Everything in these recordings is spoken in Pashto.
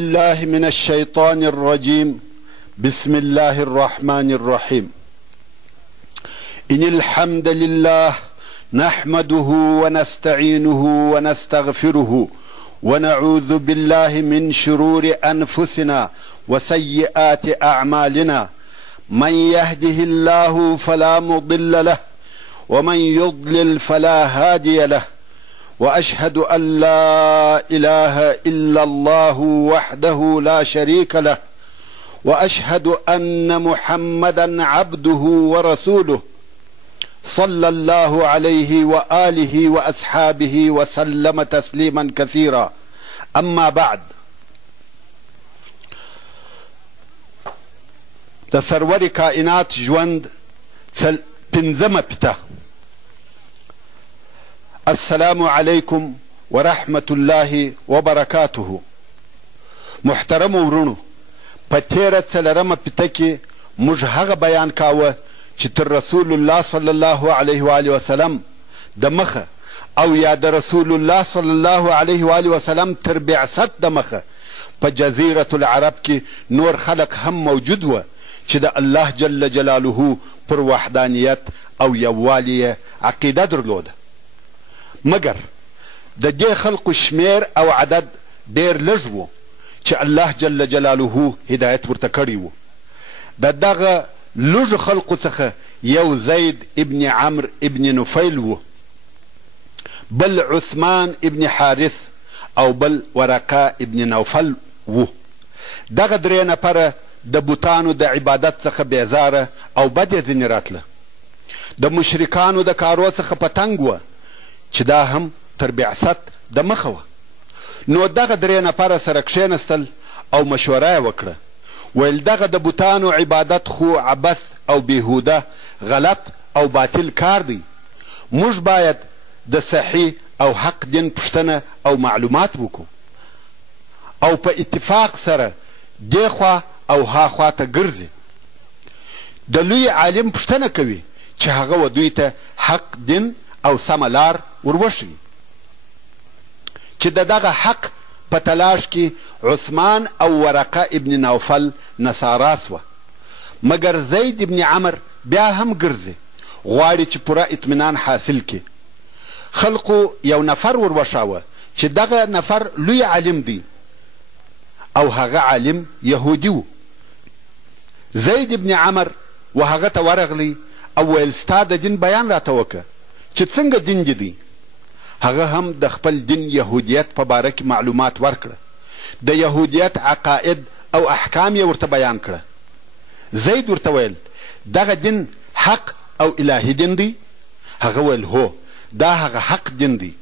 الله من الشيطان الرجيم. بسم الله الرحمن الرحيم. إن الحمد لله نحمده ونستعينه ونستغفره ونعوذ بالله من شرور أنفسنا وسيئات أعمالنا. من يهده الله فلا مضل له ومن يضلل فلا هادي له، وأشهد أن لا إله إلا الله وحده لا شريك له، وأشهد أن محمدا عبده ورسوله صلى الله عليه وآله وأصحابه وسلم تسليما كثيرا. أما بعد، د سرور کائنات ژوند پنځمه پته. السلام علیکم ورحمة الله وبرکاته. محترم ورونو، په تیره څلرمه پته کې موږ هغه بیان کاوه چې تر رسول الله صلی الله علیه و آله وسلم د مخه او یا د رسول الله صلی الله علیه و آله وسلم تر بعثت د مخه په جزیرة العرب کې نور خلق هم موجود و چې د الله جل جلاله پر وحدانیت او یووالي عقیده درلوده، مګر د دې خلقو شمیر او عدد ډیر لږ و چې الله جل جلاله هدایت ورته کړی و. د دغه لږ خلقو څخه یو زید ابن عمرو ابن نفیل و، بل عثمان ابن حارث او بل ورقه ابن نوفل و. دغه درې نفره د بوتانو د عبادت څخه بیزاره او بد یې ځینې راتله. د مشرکانو د کارو څخه په تنګ وه چې دا هم تر بعثت د مخه وه. نو دغه درې نفره سره کښېنستل او مشوره یې وکړه، ویل دغه د بوتانو عبادت خو عبث او بیهوده غلط او باطل کار دی. موږ باید د صحیح او حق دین پوښتنه او معلومات وکړو او په اتفاق سره دې خوا او ها خوا ته ګرځي. د لوی عالم پوښتنه کوي چې هغه و دوی ته حق دین او سمه لار وروښيي. چې د دغه حق په تلاش کې عثمان او ورقه ابن نوفل نصارا سوه، مګر زید ابن عمر بیا هم ګرځي، غواړي چې پوره اطمینان حاصل کړي. خلقو یو نفر وروښاوه چې دغه نفر لوی عالم دی او هغه عالم یهودي و. زید ابن عمر و هغه ته ورغلی او ویل ستا د دین بیان راته وکړه چې څنګه دین دې دی. هغه هم د خپل دین یهودیت په باره کې معلومات ورکړه، د یهودیت عقاید او احکام یې ورته بیان کړه. زید ورته ویل دغه دین حق او الهي دین دی؟ هغه ویل هو، دا هغه حق دین دی.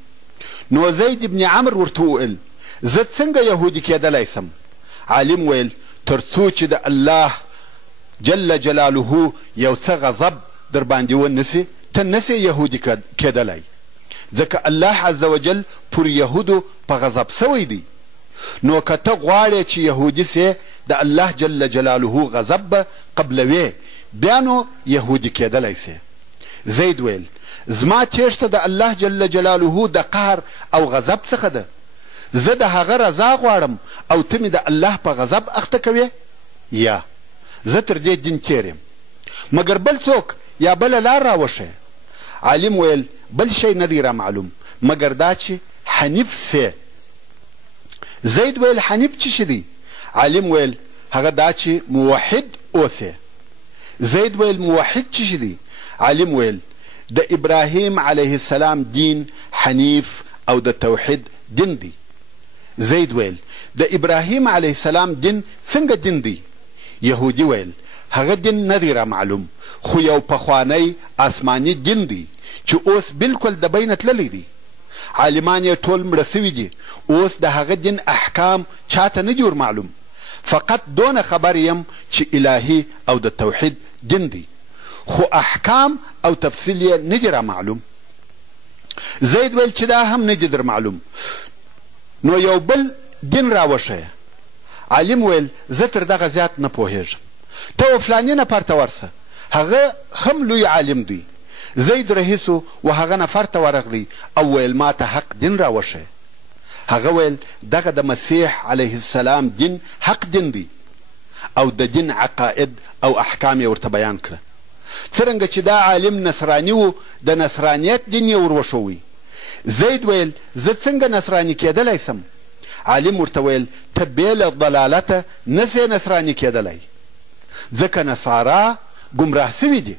نو زید ابن عمر ورته وویل زه څنګه یهودي کېدلی سم؟ عالم ویل تر څو چې د الله جل جلاله یو څه غضب در باندې ونسي ته نسې یهودي کېدلی، ځکه الله عز وجل پر یهودو په غضب سوی دی. نو که ته غواړې چې یهودي سې د الله جل جلاله غضب به قبلوې، بیا نو یهودي کېدلی سې. زید ویل زما تیښته د الله جل جلاله د قهر او غضب څخه ده، زه د هغه رضا غواړم او ته مې د الله په غضب اخته کوې؟ یا زه تر دې دین تېر یم، مګر بل څوک یا بله لار راوښیه. عالم ویل بل شی نه دی را معلوم مګر دا چې حنیف سې. زید ویل حنیف څه شي دی؟ عالم ویل هغه دا چې موحد اوسې. زید ویل موحد څه شي دی؟ عالم ویل د ابراهیم علیه السلام دین حنیف او د توحید دین دی. زید ویل د ابراهیم علیه السلام دین څنګه دین دی؟ یهودي ویل هغه دین نه دی را معلوم، خو یو پخوانی آسماني دین دی چې اوس بالکل د بینه تللی دی. عالمان یې ټول مړه سوي دي، اوس د هغه دین احکام چاته نه دي معلوم. فقط دونه خبر یم چې الهي او د توحید دین دی، خو احکام او تفصیل یې نه دي را معلوم. زید ویل چې دا هم نه دي در معلوم، نو یو بل دین راوښیه. عالم ویل زه تر دغه زیات نه پوهېږم، ته و فلاني نفر ته ورسه، هغه هم لوی عالم دی. زید رهیسو و هغه نفر ته ورغلی او ویل ما ته حق دین راوښیه. هغه ویل دغه د مسیح علیه السلام دین حق دین دی او د دین عقاید او احکام یې ورته بیان کړه. څرنګه چې دا عالم نصراني و د نصرانیت دین یې ور وښوی. زید ویل زه څنګه نصراني کېدلی سم؟ عالم ورته ویل ته بې له ضلالته نسې نصراني کېدلی، ځکه نصارا ګمراه سوي دي.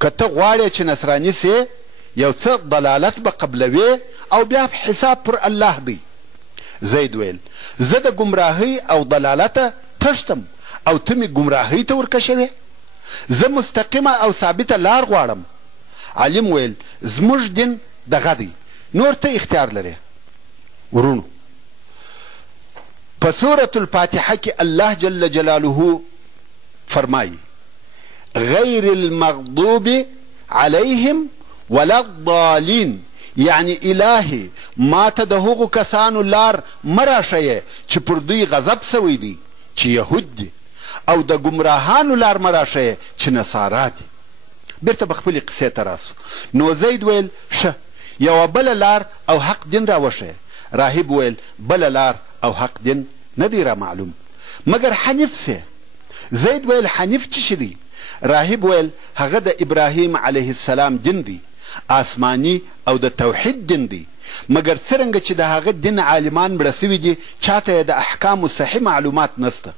که ته غواړې چې نصراني سې یو څه ضلالت به قبلوې او بیا حساب پر الله دی. زید ویل زه د ګمراهۍ او ضلالته تښتم او ته مې ګمراهۍ ته ورکشوې، زه مستقیمه او ثابته لار غواړم. عالم ویل زموږ دین دغه دی، نور ته اختیار لرې. ورونو په سورة الفاتحه کې الله جل جلاله فرمایي غیر المغضوب علیهم ولا الضالین، یعنی الهی ما ته د هغو کسانو لار مه راښیې چې پر دوی غضب سوی دی چې یهود دي، او د ګمراهانو لار مه راښیې چې نصارا دي. بیرته به خپلې قصې ته راسو. نو زید ویل ښه یوه بله لار او حق دین راوښیه. راهب ویل بله لار او حق دین نه دی را معلوم مګر حنیف سه. زید ویل حنیف څه شي دی؟ راهب ویل هغه د ابراهیم علیه السلام دین دی، آسمانی او د توحید دین دی، مګر څرنګه چې د هغه دین عالمان مړه سوي دي چاته یې د احکامو صحیح معلومات نسته.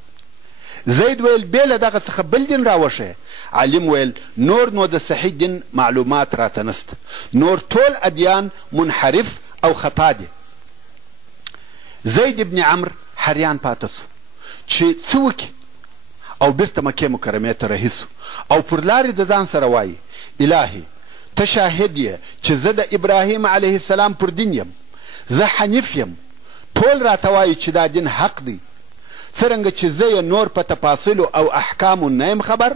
زید ویل بې له دغه څخه بل دین راوښیه. عالم ویل نور نو د صحیح دین معلومات راته نسته، نور ټول ادیان منحرف او خطا دي. زید ابن عمرو حریان پاته سو چې څه وکړي او بیرته مکې مکرمې ته رهي سو او پر لارې د ځان سره وایي الهي ته شاهد یې چې زه د ابراهیم علیه السلام پر دین یم، زه حنیف یم، ټول راته وایي چې دا دین حق دی. څرنګه چې زه یې نور په تفاصیلو او احکامو نه یم خبر،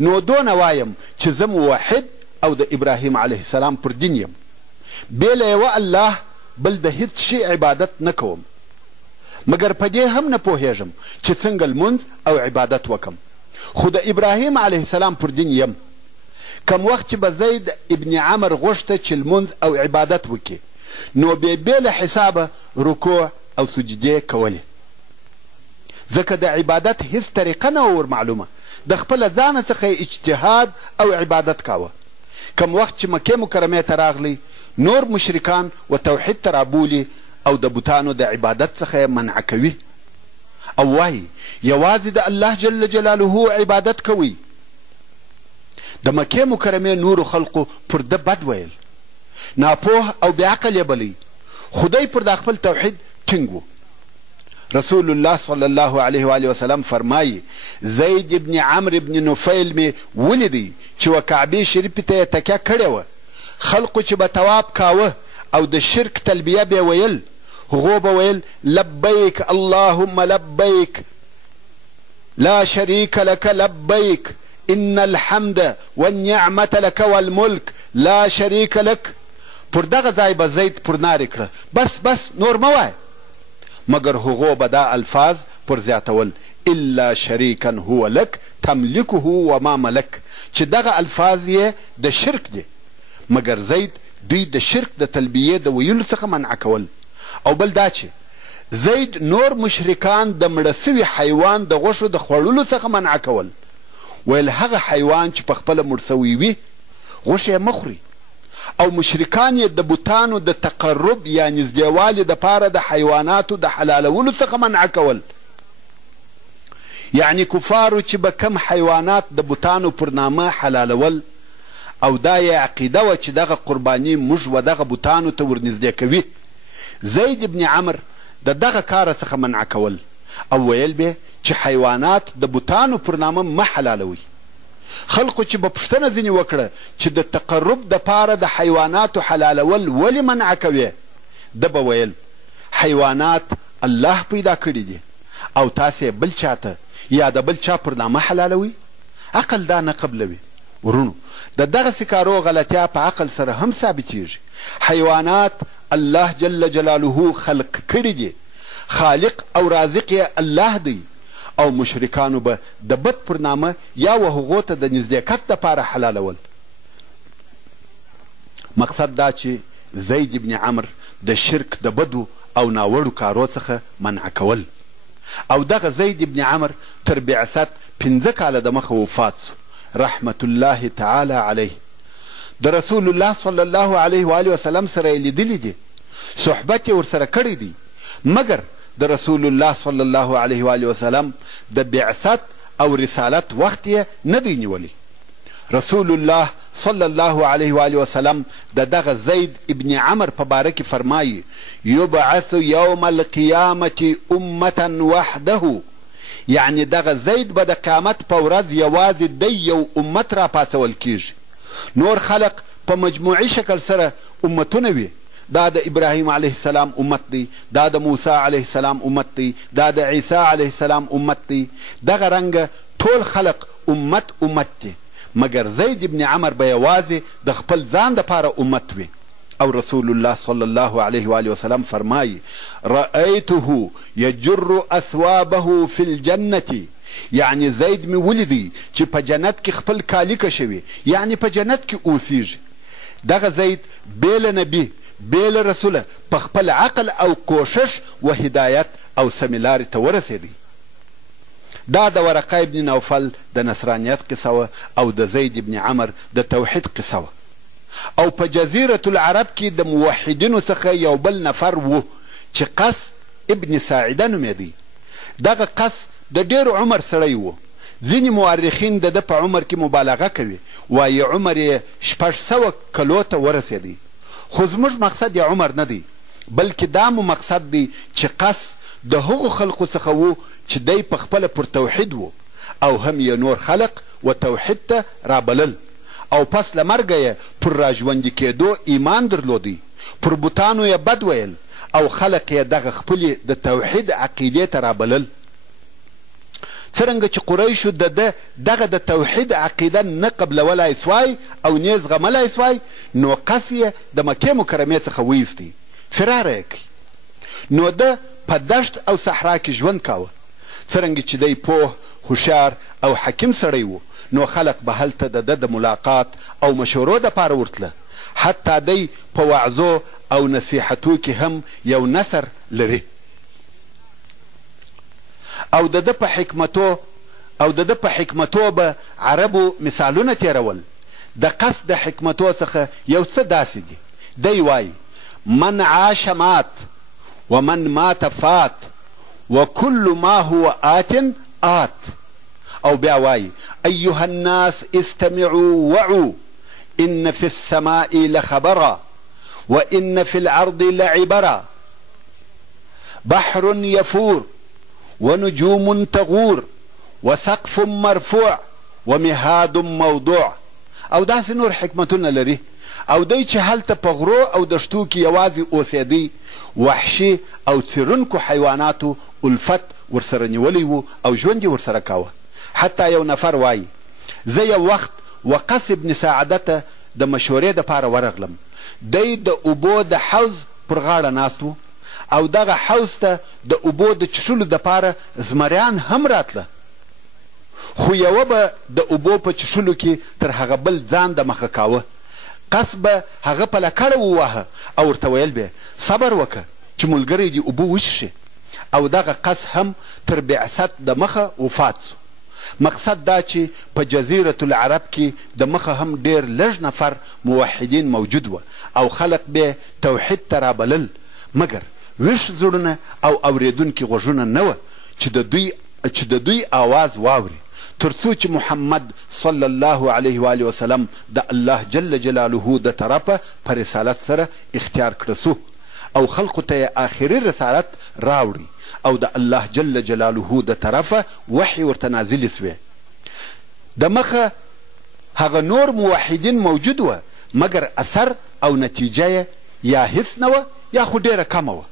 نو دونه وایم چې زه موحد او د ابراهیم علیه السلام پر دین یم، بې له یوه الله بل د هیڅ شي عبادت نه کوم، مګر په دې هم نه پوهیږم چې څنګه لمونځ او عبادت وکم، خو د ابراهیم علیه السلام پر دین یم. کم وخت چې به زید ابن عمر غوښته چې لمونځ او عبادت وکړي نو بې له حسابه رکوع او سجدې کولې، ځکه د عبادت هیڅ طریقه نه ور معلومه، د خپله ځانه څخه اجتهاد او عبادت کاوه. کم وخت چې مکې مکرمې ته راغلی نور مشرکان و توحید ته رابولي او د بوتانو د عبادت څخه منع کوي او وایي یوازې د الله جل جلاله عبادت کوي. د مکې مکرمې نورو خلقو پر ده بد ویل، ناپوه او بېعقل یې بلی، خدای پر دا خپل توحید ټینګ و. رسول الله صلی الله علیه و وسلم فرمایي زید ابن عمرو ابن نفیل مې ولیدی چې و کعبې شریفې ته یې تکیه کړې وه، خلقو چې به طواف کاوه او د شرک تلبیه به ویل، هغو به ویل لبیک اللهم لبیک لا شریک لک لبیک ان الحمد والنعمة لك والملک لا شریک لک. پر دغه ځای به زید پر نارې کړه بس نور مه وایه، مګر هغو به دا الفاظ پر زیاتول الا شریکا هو لک تملکه وما ملک، چې دغه الفاظ یې د شرک دی، مګر زید دوی د شرک د تلبیې د ویلو څخه منع کول. او بل دا چې زید نور مشرکان د مړه سوي حیوان د غوښو د خوړلو څخه منع کول، ویل هغه حیوان چې په خپله مړ سوی وي غوښه یې مه خوري، او مشرکان یې د بوتانو د تقرب یا نږدېوالي دپاره د حیواناتو د حلالولو څخه منع کول. یعنی کفارو چې به کم حیوانات د بوتانو پر نامه حلالول او دا یې عقیده وه چې دغه قرباني موږ و دغه بوتانو ته ورنږدې کوي، زید ابن عمر د دغه کاره څخه منع کول او ویل به چې حیوانات د بوتانو پر نامه مه حلالوي. خلقو چې به پوښتنه ځینې وکړه چې د تقرب دپاره د حیواناتو حلالول ولې منع کوې، ده به ویل حیوانات الله پیدا کړي دي او تاسې بل چاته یا د بل چا پر نامه حلالوي، عقل دا نه قبلوي. ورونو د دغسې کارو غلطیا په عقل سره هم ثابتیږي. حیوانات الله جل جلاله خلق کړي دي، خالق او رازق یې الله دی، او مشرکانو به د بت پر نامه یا و هغو ته د نزدېکت دپاره حلالول. مقصد دا چې زید ابن عمر د شرک د بدو او ناوړو کارو څخه منع کول. او دغه زید ابن عمر تر بعثت 5 کاله د مخه وفات سو رحمت الله تعالی علیه. د رسول الله صلی الله علیه و آله وسلم سره یې لیدلی دي، صحبت یې ورسره کړی دی، مګر د رسول الله صلی الله علیه و آله وسلم د بعثت او رسالت وخت یې نه دی نیولی. رسول الله صلی الله علیه و آله وسلم د دغه زید ابن عمر په باره کې فرمایي یبعث یوم القیامة امة وحده، یعنی دغه زید به د قیامت په ورځ یوازې د یو امت را پاڅول کیږي. نور خلق په مجموعي شکل سره امتونه وي، دا د ابراهیم علیه السلام امت دی، دا د موسی علیه السلام امت دی، دا د عیسی علیه السلام امت دی، دغه رنګه ټول خلق امت دی، مګر زید ابن عمر به یوازې د خپل ځان دپاره امت وي. او رسول الله صلی الله علیه و آله وسلم فرمایي رأیته یجر اثوابه فی الجنة، یعنی زید می ولیدی چې په جنت کې خپل کالی کشوي، یعنی په جنت کې اوسیږي. دغه زید بیل نبی بیل رسوله په خپل عقل او کوشش و هدایت او سمیلارې ته ورسېدی. دا د ورقه ابن نوفل د نصرانیت قصه وه او د زید ابن عمر د توحید قصه وه. او په جزیرة العرب کې د موحدینو څخه یو بل نفر و چې قس ابن ساعده نومېدی. دغه قس د ډېر عمر سړی و. ځینې مورخین د ده په عمر کې مبالغه کوي، وایي عمر یې 600 کلو ته ورسېدی. خو زموږ مقصد یې عمر نه دی، بلکې دا مو مقصد دی چې قس د هغو خلقو څخه و چې دی په خپله پر توحید و او هم یې نور خلق و توحید ته رابلل، او پس له مرګه یې پر راژوندي کېدو ایمان درلودی، پر بوتانو یې بد ویل او خلق یې دغه خپلې د توحید عقیدې ته رابلل. څرنګه چې قریشو د ده دغه د توحید عقیده نه قبلولی سوای او نه زغملی سوای، نو قس یې د مکې مکرمې څخه ویستی، فرار یې کړي. نو ده په دشت او صحرا کې ژوند کاوه. څرنګه چې دی پوه، هوښیار او حکیم سړی و، نو خلق به هلته د ده د ملاقات او مشورو دپاره ورتله. حتی دی په وعظو او نصیحتو کې هم یو نثر لري. او د ده په حکمتو به عربو مثالونه تیرول. د قصد د حکمتو څخه یو څه داسې دي. دی وایي من عاش مات ومن مات فات وكل ما هو آت آت. او بیا وایي ایها الناس استمعوا وعوا ان في السماء لخبرا وان في الارض لعبرا بحر يفور ونجوم تغور وسقف مرفوع ومهاد موضوع. او داسې نور حکمتونه لري. او دی چې هلته په غرو او دشتو کې یوازې اوسېدی، وحشي او څیرونکو حیواناتو الفت ورسره نیولی و او ژوند یې ورسره کاوه. حتی یو نفر وایي زه یو وخت وقس ابن ساعده ته د مشورې دپاره ورغلم. دی د اوبو د حوض پر غاړه ناست و او دغه حوض ته د اوبو د چښلو دپاره زمریان هم راتله، خو یوه به د اوبو په چښلو کې تر هغه بل ځان د مخه کاوه. قس به هغه په لکړه وواهه او ورته ویل به صبر وکه چې ملګری دې اوبه وچښي. او دغه قس هم تر بعثت د مخه وفات سو. مقصد دا چې په جزیرة العرب کې د مخه هم ډېر لږ نفر موحدین موجود و او خلق به توحید ته رابلل، مګر ویښ زړونه او اورېدونکي غوږونه نه وه چې د دوی آواز واوري، تر څو چې محمد صلی الله علیه و آله وسلم د الله جل جلاله د طرفه په رسالت سره اختیار کړه سو او خلقو ته یې آخري رسالت راوړي او د الله جل جلاله د طرفه وحی ورته نازلې سوې. د مخه هغه نور موحدین موجود وه، مګر اثر او نتیجه یې یا هیڅ نه وه یا خو ډېره کمه وه.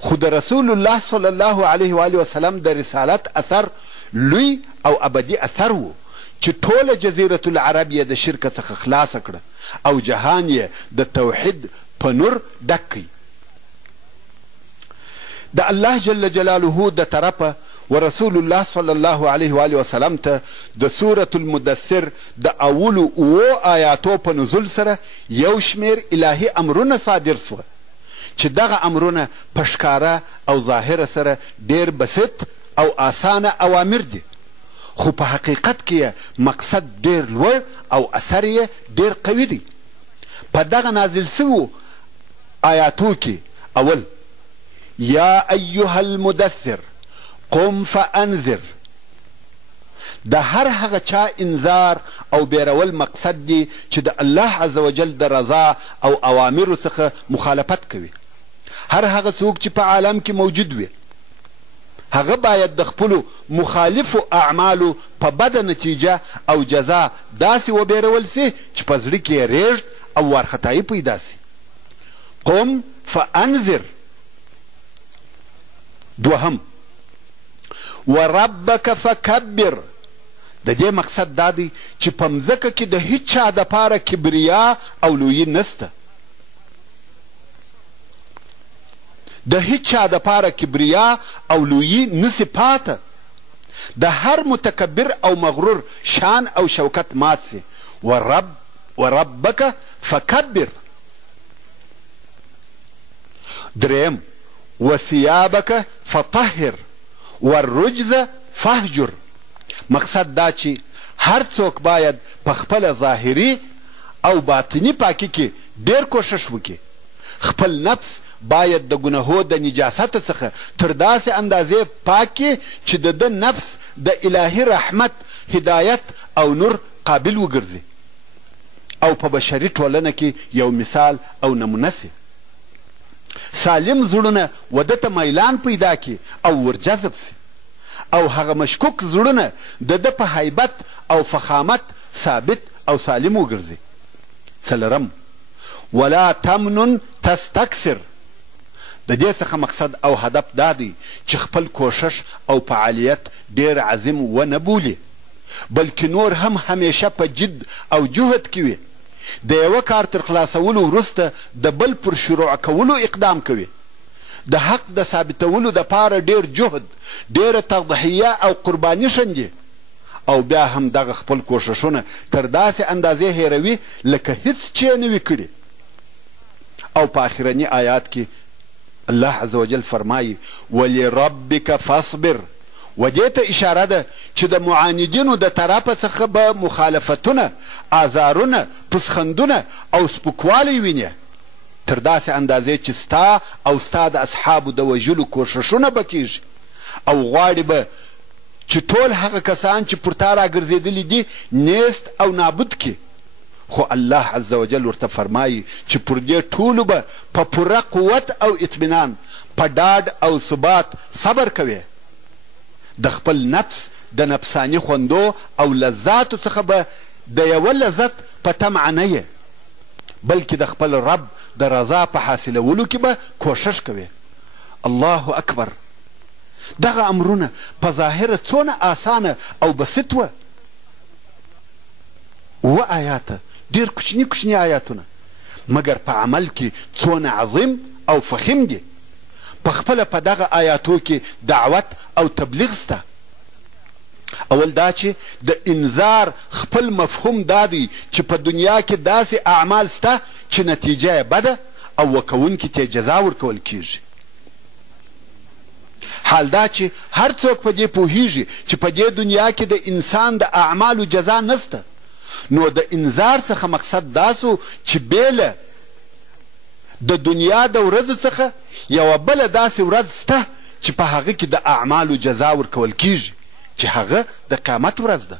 خو د رسول الله صلی الله علیه و آله وسلم د رسالت اثر لوی او ابدي اثر و چې ټوله جزیرة العرب یې د شرک څخه خلاصه کړه او جهان یې د توحید په نور ډک کړي. د الله جل جلاله د طرفه ورسول الله صلی الله علیه و آله وسلم ته د سورة المدثر د اولو 7 آیاتو په نزول سره یو شمیر الهي امرونه صادر سوه چې دغه امرونه په ښکاره او ظاهره سره ډېر بسیط او آسانه اوامر دي، خو په حقیقت کې یې مقصد ډېر لوړ او اثر یې ډېر قوي دی. په دغه نازل سوو آیاتو کې اول یا ایها المدثر قم فانذر د هر هغه چا انذار او بیرول مقصد دی چې د الله عز وجل د رضا او اوامرو څخه مخالفت کوي. هر هغه څوک چې په عالم کې موجود وي هغه باید د خپلو مخالفو اعمالو په بده نتیجه او جزا داسې وبیرول سي چې په زړه کې یې ریږد او وارخطایي پیدا سي. قم فانذر. دوهم وربک فکبر. د دې مقصد دا دی چې په مځکه کې د هیچ چا دپاره کبریا او لویي نسته، د هیچ چا دپاره کبریا او لویي نسي پاته. د هر متکبر او مغرور شان او شوکت مات سي. وربک فکبر. دریم وثیابک فطهر والرجز فهجر. مقصد دا چې هر څوک باید په خپله ظاهري او باطني پاکي کې ډېر کوشش وکړي. خپل نفس باید د ګناهو د نجاست څخه تر داسې اندازې پاک کړي چې د ده نفس د الهي رحمت، هدایت او نور قابل وګرځي او په بشري ټولنه کې یو مثال او نمونه سي. سالم زړونه وده ته میلان پیدا کړي او ورجذب سي، او هغه مشکوک زړونه د ده په هیبت او فخامت ثابت او سالم وګرځي. څلرم ولا تمنن تستکثر. د دې څخه مقصد او هدف دا دی چې خپل کوشش او فعالیت ډېر عظیم ونه بولي، بلکې نور هم همیشه په جد او جهد کې وي. د یوه کار تر خلاصولو وروسته د بل پر شروع کولو اقدام کوي. د حق د ثابتولو دپاره ډېر جهد، ډېره تضحیه او قرباني شندي، او بیا هم دغه خپل کوششونه تر داسې اندازې هیروي لکه هیڅ چې یې نه وي کړي. او په آخرني آیات کې الله عز وجل فرمایي ولربک فاصبر. و دې ته اشاره ده چې د معاندینو د طرفه څخه به مخالفتونه، آزارونه، پسخندونه او سپکوالی ویني تر داسې اندازې چې ستا او ستا د اصحابو د وژلو کوششونه به کیږي، او غواړي به چې ټول هغه کسان چې پر تا راګرځېدلي دي نیست او نابود کړي. خو الله عز وجل ورته فرمایي چې پر دې ټولو به په پوره قوت او اطمینان، په ډاډ او ثبات صبر کوي. د خپل نفس د نفساني خوندو او لذاتو څخه به د یوه لذت په طمع نه یې، بلکې د خپل رب د رضا په حاصلولو کې به کوشش کوي. الله اکبر. دغه امرونه په ظاهره څونه آسانه او بسیط وه. اوه آیاته، ډېر کوچني کوچني آیاتونه، مګر په عمل کې څونه عظیم او فخیم دي. په خپله په دغه آیاتو کې دعوت او تبلیغ سته. اول دا چې د انذار خپل مفهوم دا دی چې په دنیا کې داسې اعمال سته چې نتیجه یې بده او وکوونکي ته جزا ورکول کیږي. حال دا چې هر څوک په دې پوهیږي چې په دې دنیا کې د انسان د اعمالو جزا نسته، نو د انذار څخه مقصد دا سو چې بیله د دنیا د ورځو څخه یوه بله داسې ورځ سته چې په هغه کې د اعمالو جزا ورکول کیږي، چې هغه د قیامت ورځ ده.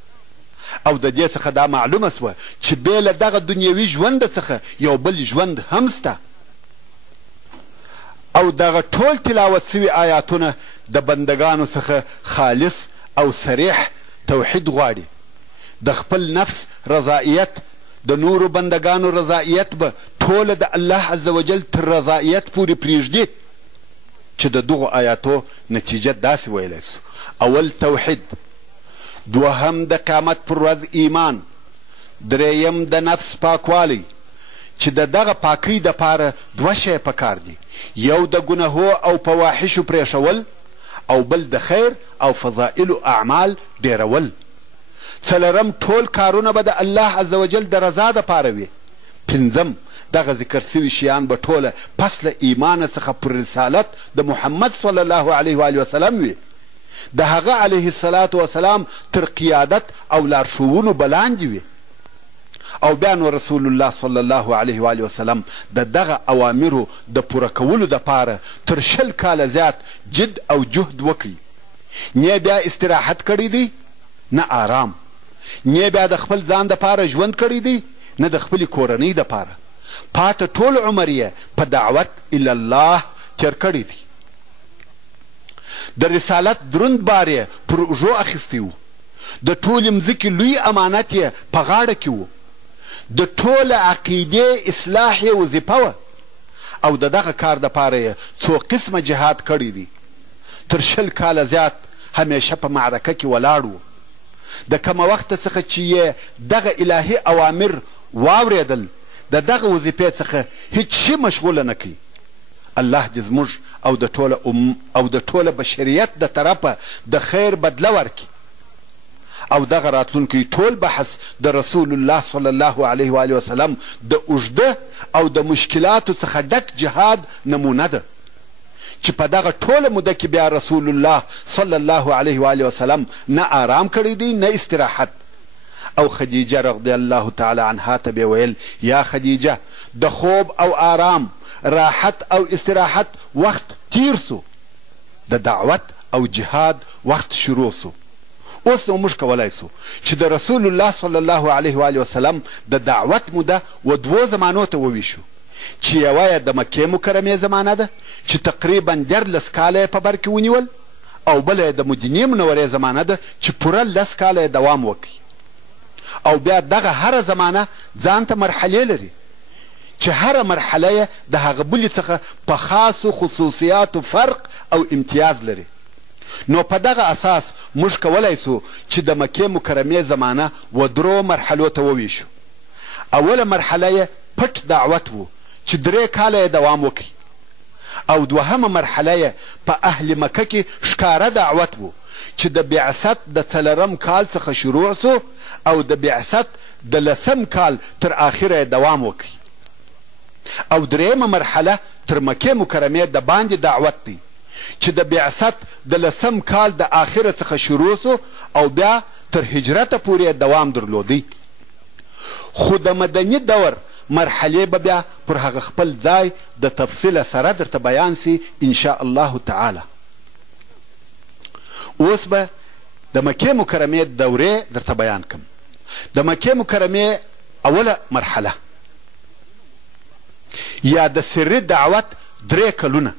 او د دې څخه دا معلومه سوه چې بیله دغه دنیوي ژوند څخه یو بل ژوند هم سته. او دغه ټول تلاوت سوي آیاتونه د بندگانو څخه خالص او صریح توحید غواړي. د خپل نفس رضایت، د نورو بندگانو رضایت به ټوله د الله عز وجل تر رضایت پورې پرېږدي، چې د دغو آیاتو نتیجه داسې ویلی سو. اول توحید، دوهم د قیامت پر ورځ ایمان، دریم د نفس پاکوالی چې د دغه پاکۍ دپاره دوه شی پکار دي، یو د ګناهو او فواحشو پرېښول، او بل د خیر او فضائلو اعمال ډیرول. څلرم ټول کارونه به د الله عز وجل د رضا دپاره وي. پنځم دغه ذکر سوي شیان به ټوله پس له ایمانه څخه پر رسالت د محمد صلی الله علیه و وسلم وي، د هغه علیه الصلاة وسلام تر قیادت او لارښوونو به لاندې وي. او بیا نو رسول الله صلی الله علیه و وسلم د دغه اوامرو د پوره کولو دپاره تر 20 کاله زیات جد او جهد وکړي. نه بیا استراحت کړی دی نه آرام، نه بیا د خپل ځان دپاره ژوند کړی دی نه د خپلې کورنۍ دپاره. پاته ټول عمر یې په دعوت الی الله تېر کړی دی. د رسالت دروند بار یې پر اوږو اخیستی و، د ټولې مځکې لوی امانت یې په غاړه کې و، د ټوله عقیدې اصلاح یې وظیفه وه، او د دغه کار دپاره یې څو قسمه جهاد کړی دی. تر 20 کاله زیات همیشه په معرکه کې ولاړ و. د کومه وخته څخه چې یې دغه الهي اوامر واورېدل د دغه وظیفې څخه هیڅ شي مشغوله نه کوي. الله دې زموږ او د ټوله بشریت د طرفه د خیر بدله ورکړي، او دغه راتلونکی ټول بحث د رسول الله صلی الله علیه و وسلم د اوږده او د مشکلاتو څخه ډک جهاد نمونه ده، چې په دغه ټوله موده کې بیا رسول الله صلی الله علیه و وسلم نه آرام کړی دی نه استراحت. او خدیجه رضی الله تعالی عنها ته به ویل یا خدیجه د خوب او آرام، راحت او استراحت وخت تیر سو، د دعوت او جهاد وخت شروع سو. اوس نو موږ کولی سو چې د رسول الله صلی الله علیه و وسلم د دعوت موده و 2 زمانو ته وویشو، چې یوه یې د مکې مکرمې زمانه ده چې تقریبا 14 کاله یې په بر کې ونیول، او بله یې د مدینې منورې زمانه ده چې پوره 10 کاله یې دوام وکړي. او بیا دغه هره زمانه ځان ته مرحلې لري چې هره مرحله یې د هغه بلې څخه په خاصو خصوصیاتو فرق او امتیاز لري. نو په دغه اساس موږ کولی سو چې د مکې مکرمې زمانه و 3 مرحلو ته وویشو. اوله مرحله یې پټ دعوت و چې 3 کاله یې دوام وکړي، او دوهمه مرحله یې په اهل مکه کې ښکاره دعوت و چې د بعثت د 4 کال څخه شروع سو، او د بعثت د 10 کال تر آخره یې دوام وکړي. او 3مه مرحله تر مکې مکرمې د باندې دعوت دی چې د بعثت د 10 کال د آخره څخه شروع سو، او بیا تر هجرته پورې دوام درلودی. خو د مدني دور مرحلې به بیا پر هغه خپل ځای د تفصیله سره درته بیان سي انشاء الله تعالی. اوس به د مکې مکرمې دورې درته بیان کم. د مکې مکرمې اوله مرحله یا د سري دعوت 3 کلونه.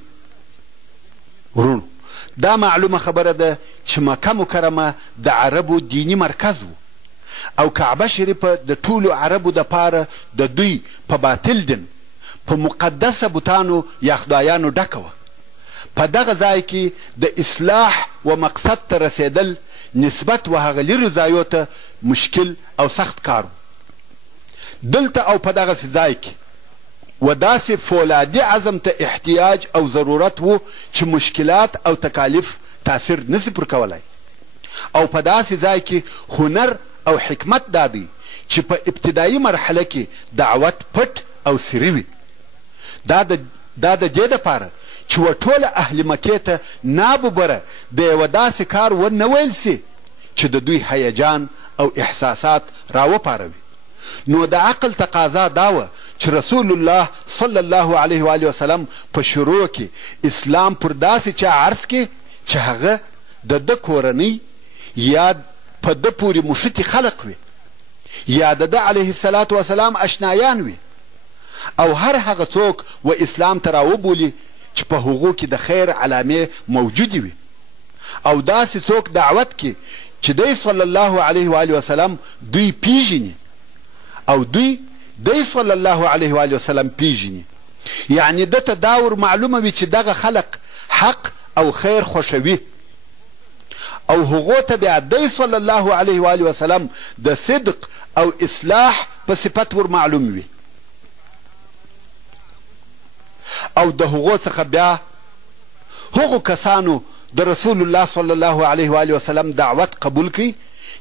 ورونو دا معلومه خبره ده چې مکه مکرمه د عربو دینی مرکز و، او کعبه شریفه د ټولو عربو دپاره د دوی په باطل دین، په مقدسه بوتانو یا خدایانو ډکه وه. په دغه ځای کې د اصلاح و مقصد ته رسېدل نسبت و هغه لیرو ځایو ته مشکل او سخت کار و. دلته او په دغسې ځای کې و داسې فولادي عزم ته احتیاج او ضرورت و چې مشکلات او تکالیف تاثیر نسی پر کولی. او په داسې ځای کې هنر او حکمت دا دی چې په ابتدایي مرحله کې دعوت پټ او سري وي. دا د دې دپاره چې و ټوله اهل مکې ته ناببره د یوه داسې کار ونه ویل سي چې د دوی هیجان او احساسات راوپاروي. نو د عقل تقاضا دا وه چې رسول الله صلی الله علیه و وسلم په شروع کې اسلام پر داسې چا عرض کې چې هغه د ده کورنۍ یا په ده پورې مشتي خلق وي، یا د ده علیه الصلاة وسلام اشنایان وي، او هر هغه څوک و اسلام ته راوبولي چې په هغو کې د خیر علامې موجودې وي، او داسې څوک دعوت کې چې دی صلی الله علیه و وسلم دوی پیژني او دوی صلی الله علیه و وسلم پیژني. یعنی ده ته دا ور معلومه وي چې دغه خلق حق او خیر خوښوي، او هغو ته بیا دی صلی الله علیه و وسلم د صدق او اصلاح په صفت ور معلوم وي، او د هغو څخه بیا هغو کسانو د رسول الله صلی الله علیه و وسلم دعوت قبول کړي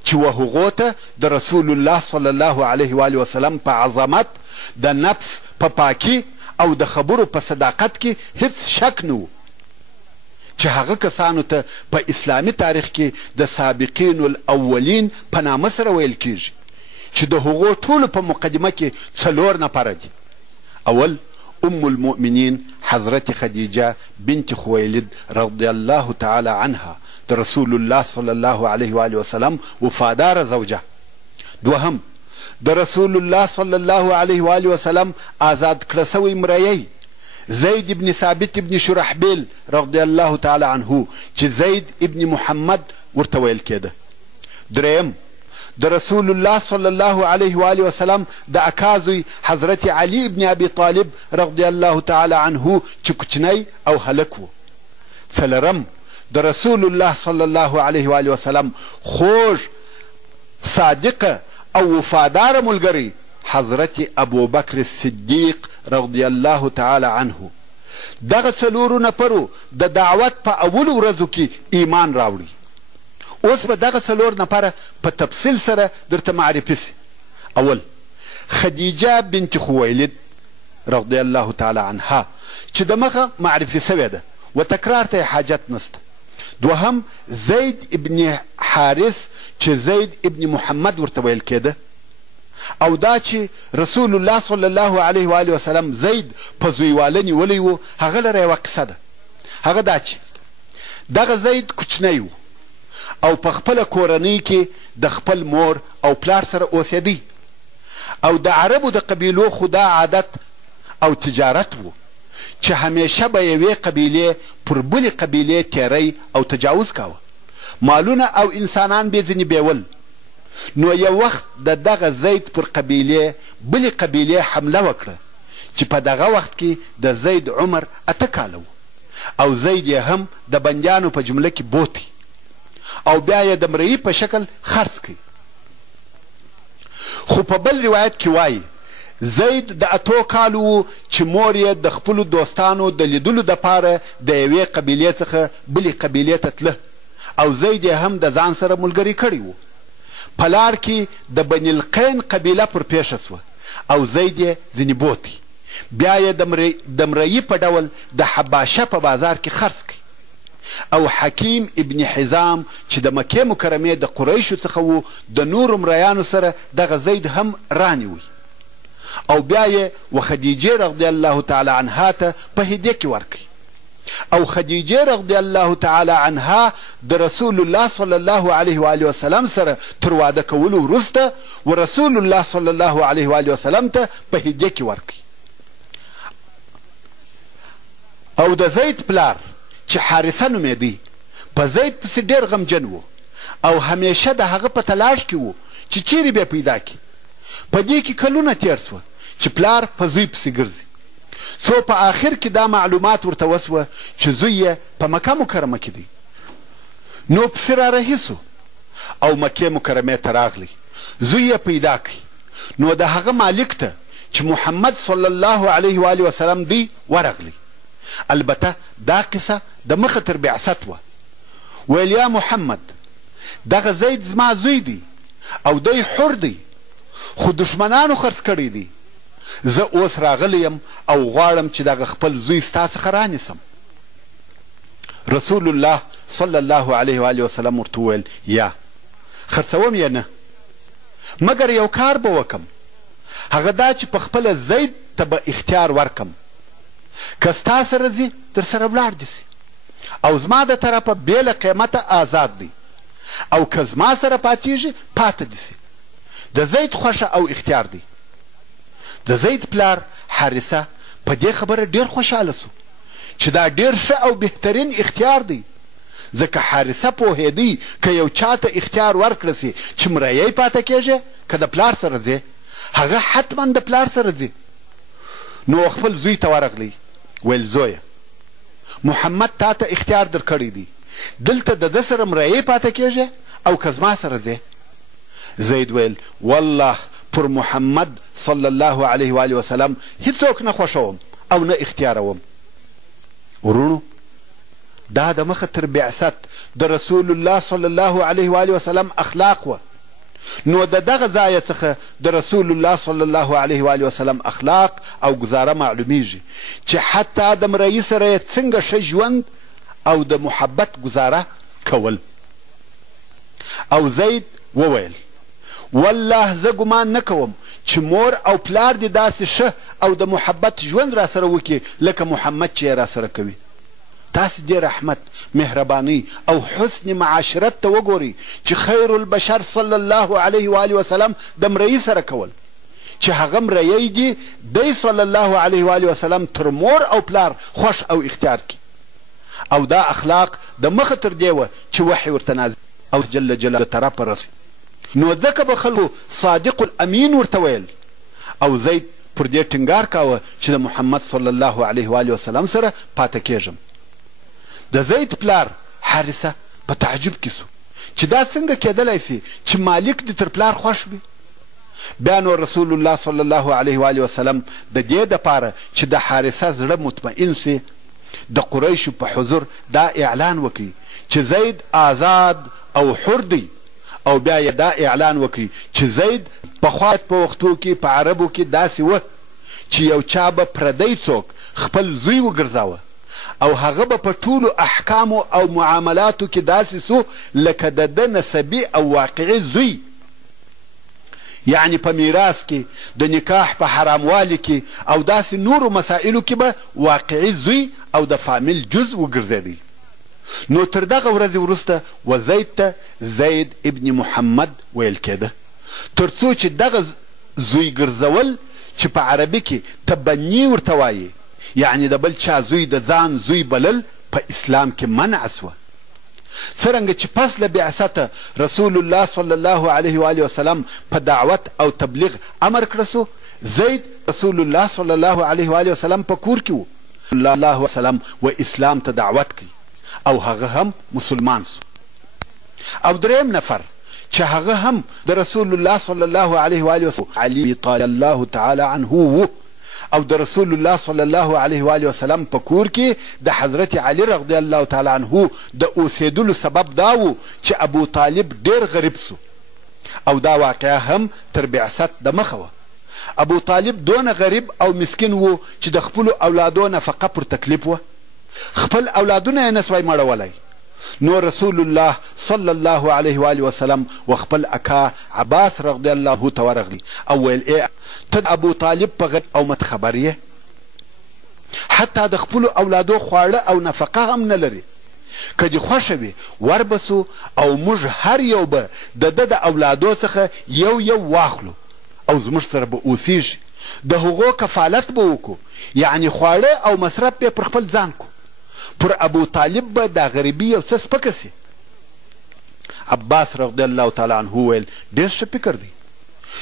چې و هغو ته د رسول الله صلی الله علیه و وسلم په عظمت د نفس په پاکي او د خبرو په صداقت کې هیڅ شک نه و چې هغه کسانو ته په اسلامي تاریخ کې د سابقین الاولین په نامه سره ویل کیږي چې د هغو ټولو په مقدمه کې 4 نفره دي. اول ام المؤمنین حضرت خدیجه بنت خویلد رضی الله تعالی عنها د رسول الله صلی الله علیه و آله وسلم وفادار زوجه. دوهم د رسول الله صلی الله علیه و آله وسلم آزاد کړه سوی مریی زید ابن ثابت ابن شرحبیل رضی الله تعالی عنه چې زید ابن محمد ورته ویل کېده. دریم د رسول الله صلی الله علیه و آله وسلم د اکا زوی حضرت علی ابن ابي طالب رضی الله تعالی عنه چې کوچنی او هلک و. څلورم د رسول الله صلی الله علیه و آله وسلم خوږ صادقه او وفادار ملګری حضرت ابوبکر صدیق رضی الله تعالی عنه. دغه 4 نفرو د دعوت په اولو ورځو کې ایمان راوړي. اوس به دغه 4 نفره په تفصیل سره درته معرفي سي. اول خدیجه بنت خویلد رضی الله تعالی عنها چې د مخه معرفي سوې ده و تکرار ته حاجت نسته. دوهم زید ابن حارث چې زید ابن محمد ورته ویل کېده او دا چې رسول الله صلی الله علیه و آله وسلم زید په زویواله نیولی و هغه لره یوه قصه ده. هغه دا چې دغه زید کوچنی و او په خپله کورنۍ کې د خپل مور او پلار سره اوسېدی او د عربو د قبیلو خو دا عادت او تجارت و چې همیشه به یوې قبیلې پر بلې قبیلې تیری او تجاوز کاوه. مالونه او انسانان به ځینې بیول. نو یو وخت د دغه زید پر قبیلې بلې قبیلې حمله وکړه چې په دغه وخت کې د زید عمر 8 کاله و او زید یې هم د بندیانو په جمله کې بوتی او بیا یې د مرئي په شکل خرڅ کړي. خو په بل روایت کې وایي زید د 8 کالو و چې مور یې د خپلو دوستانو د لیدلو دپاره د یوې قبیلې څخه بلې قبیلې ته تله او زید یې هم د ځان سره ملګري کړی و. په لار کې د بني القین قبیله پر پیښه سوه او زید یې ځینې بوتی. بیا یې د مرئي په ډول د حباشه په بازار کې خرڅ کړي او حکیم ابن حزام چې د مکې مکرمې د قریشو څخه و د نورو مریانو سره دغه زید هم رانیوی او بیا یې و خدیجې رضی الله تعالی عنها ته په هدیه کې ورکړي او خدیجې رضی الله تعالی عنها د رسول الله صلی الله علیه و آله وسلم سره تر واده کولو وروسته و رسول الله صلی الله علیه و آله وسلم ته په هدیه کې ورکړي. او د زید پلار چې حارثه نومېدی په زید پسې ډېر غمجن و او همیشه د هغه په تلاش کې و چې چیرې بیا پیدا کړي. په دې کې کلونه تېر سوه چې پلار په زوی پسې ګرځي. څو په آخر کې دا معلومات ورته وسوه چې زوی یې په مکه مکرمه کې دی. نو پسې رارهي سو او مکې مکرمې ته راغلی. زوی یې پیدا کړي نو د هغه مالک ته چې محمد صلی الله علیه و آله وسلم دی ورغلی. البته دا قصه د مخه تر بعثت وه. ویل یا محمد دغه زید زما زوی دی او دی حر دی خو دشمنانو خرڅ کړی دی. زه اوس راغلی یم او غواړم چې دغه خپل زوی ستا څخه رانیسم. رسول الله صلی الله علیه و آله وسلم ورته وویل یا خرڅوم یا نه مګر یو کار به وکم هغه دا چې په خپله زید ته به اختیار ورکم که ستا سره ځي در سره ولاړ دي سي او زما د طرفه بې له قیمته آزاد دی او که زما سره پاتېږي پاته دي سي. د زید خوښه او اختیار دی. د زید پلار حارثه په دې خبره ډېر خوشحاله سو چې دا ډېر ښه او بهترین اختیار دی ځکه حارثه پوهېدی که یو چاته اختیار ورکړه سي چې مریی پاته کېږي که د پلار سره ځې هغه حتما د پلار سره ځي. نو خپل زوی ته ورغلی ویل زویه محمد تا ته اختیار در کړی دی دلته د ده سره مریی پاته کېږي او که زما سره ځې. زید ویل والله پر محمد صلی الله علیه و آله وسلم هیڅوک نه خوښوم او نه اختیاروم. ورونو دا د مخه تر بعثت د رسول الله صلی الله علیه و آله وسلم اخلاق وه نو د دغه ځایه څخه د رسول الله صلی الله علیه و وسلم اخلاق او ګزاره معلومیږي چې حتی د مرئي سره یې څنګه ښه ژوند او د محبت ګزاره کول. او زید وویل والله زه ګمان نه کوم چې مور او پلار دې داسې ښه او د محبت ژوند را سره وکړي لکه محمد چې یې را سره کوي. تاسې دې رحمت، مهرباني او حسن معاشرت ته وګورئ چې خیر البشر صلی الله علیه و وسلم د مرئي سره کول، چې هغه مرئي دي دی صلی الله علیه و وسلم تر مور او پلار خوښ او اختیار کړي. او دا اخلاق د مخه تر دې وه چې وحی ورته نازل او جل جلاله طرفه رسي. نو ځکه به خلکو صادق الامین ورته ویل. او زید پر دې ټینګار کاوه چې د محمد صلی الله علیه و وسلم سره پاته کېږم. د زید پلار حارثه په تعجب کې سو چې دا څنګه کېدلی سي چې مالک دې تر پلار خوښ وي. بیا نو رسول الله صلی الله علیه و وسلم د دې دپاره چې د حارثه زړه مطمئن سي د قریشو په حضور دا اعلان وکړي چې زید آزاد او حر دی. او بیا یې دا اعلان وکړي چې زید پخوا په وختو کې په عربو کې داسې وه چې یو چا به پردی څوک خپل زوی وګرځاوه او هغه به په ټولو احکامو او معاملاتو کې داسې سو لکه د ده نسبي او واقعي زوی، یعنی په میراث کې د نکاح په حراموالي کې او داسې نورو مسائلو کې به واقعي زوی او د فامیل جز وګرځېدی. نو تر دغه ورځې وروسته و زید ته زید ابن محمد ویل کېده، تر څو چې دغه زوی ګرځول چې په عربي کې تبني ورته وایي، یعنی د بل چا زوی د ځان زوی بلل په اسلام کې منع سوه. څرنګه چې پس له بعثته رسول الله صلی الله علیه و وسلم په دعوت او تبلیغ امر کړه سو، زید رسول الله صلی الله علیه و وسلم په کور کې و الله وسلم و اسلام ته دعوت کوي او هغه هم مسلمان سو. او دریم نفر چې هغه هم د رسول الله صلی الله علیه و وسلم علی طال الله تعالی عنه و او د رسول الله صلی الله علیه و وسلم په کور کې د حضرت علی رضی الله تعالی عنه د اوسېدلو سبب دا و چې ابو طالب ډیر غریب سو. او دا واقعه هم تر بعثت د مخه وه. ابو طالب دونه غریب او مسکین و چې د خپلو اولادو نفقه پر تکلیف وه، خپل اولادونه یې نسوای مړولی. نو رسول الله صلی الله علیه و وسلم و خپل اکا عباس رضی الله ته ورغلی او ویل ای ته د ابو طالب په غږ او مت خبر یې، حتی د خپلو اولادو خواړه او نفقه هم نه لري. که دې خوښه وي وربسو او موږ هر یو به د ده د اولادو څخه یو واخلو او زموږ سره به اوسیږي، د هغو کفالت به وکړو، یعنی خواړه او مصرف به پر خپل ځان کو. پر ابو طالب به دا غریبي یو څه سپکه سي. عباس رضی الله تعالی عنه ویل ډېر ښه فکر دی.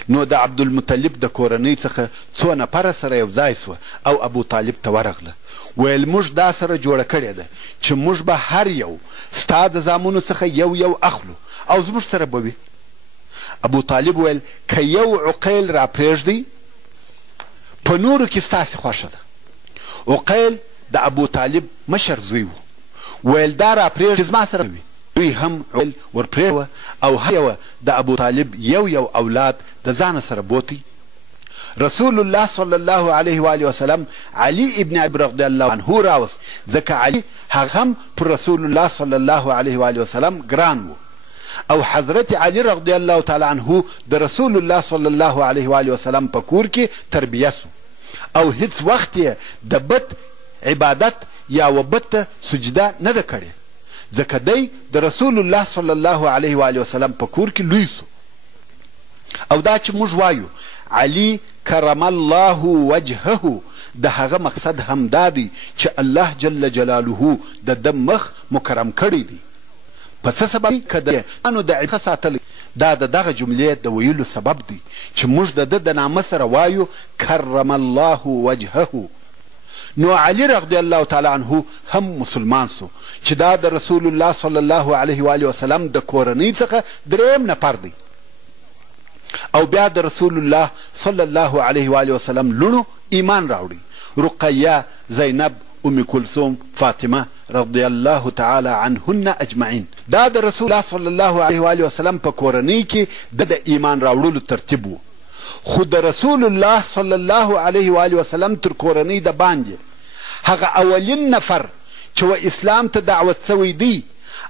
نو د عبدالمطلب د کورنۍ څخه څو نفره سره یو ځای سوه او ابو طالب ته ورغله. ویل موږ دا سره جوړه کړې ده چې موږ به هر یو ستا د زامنو څخه یو اخلو او زموږ سره به وي. ابو طالب ویل که یو عقیل را پرېږدئ په نورو کې ستاسې خوښه ده. عقیل د ابو طالب مشر زوی و. ویل دا را پرېږدئ چې زما سره وي. دوی هم عقیل ور پرېوه او هر یوه د ابو طالب یو اولاد د ځانه سره بوتی. رسول الله صلی الله علیه و وسلم علی ابن ابي رضی الله عنه راوست، ځکه علی هغه هم پر رسول الله صلی الله علیه و وسلم ګران و. او حضرت علی رضی الله تعالی عنه د رسول الله صلی الله علیه و وسلم په کور کې تربیه سو او هیڅ وخت یې د بت عبادت یا و بت سجده نه ده کړې، ځکه دی د رسول الله صلی الله علیه و وسلم په کور کې لوی سو. او دا چې موږ وایو علی کرم الله وجهه، د هغه مقصد هم دا دی چې الله جل جلاله د ده مخ مکرم کړی دی. په څه سبب؟ که د انو د عفه ساتلی، دا د دغه جملې د ویلو سبب دی چې موږ د ده د نامه سره وایو کرم الله وجهه. نو علی رضی الله تعالی عنه هم مسلمان سو چې دا د رسول الله صلی الله علیه و وسلم د کورنۍ څخه دریم نفر دی. او بیا د رسول الله صلی الله علیه و وسلم لونو ایمان راوړي، رقیه، زینب، ام کلثوم، فاطمه رضی الله تعالی عنهن اجمعین. دا د رسول الله صلی الله علیه و آله وسلم په کورنۍ کې د ایمان راوړلو ترتیب و. خو د رسول الله صلی الله علیه و آله وسلم تر کورنۍ د باندې هغه اولین نفر چې و اسلام ته دعوت سوی دی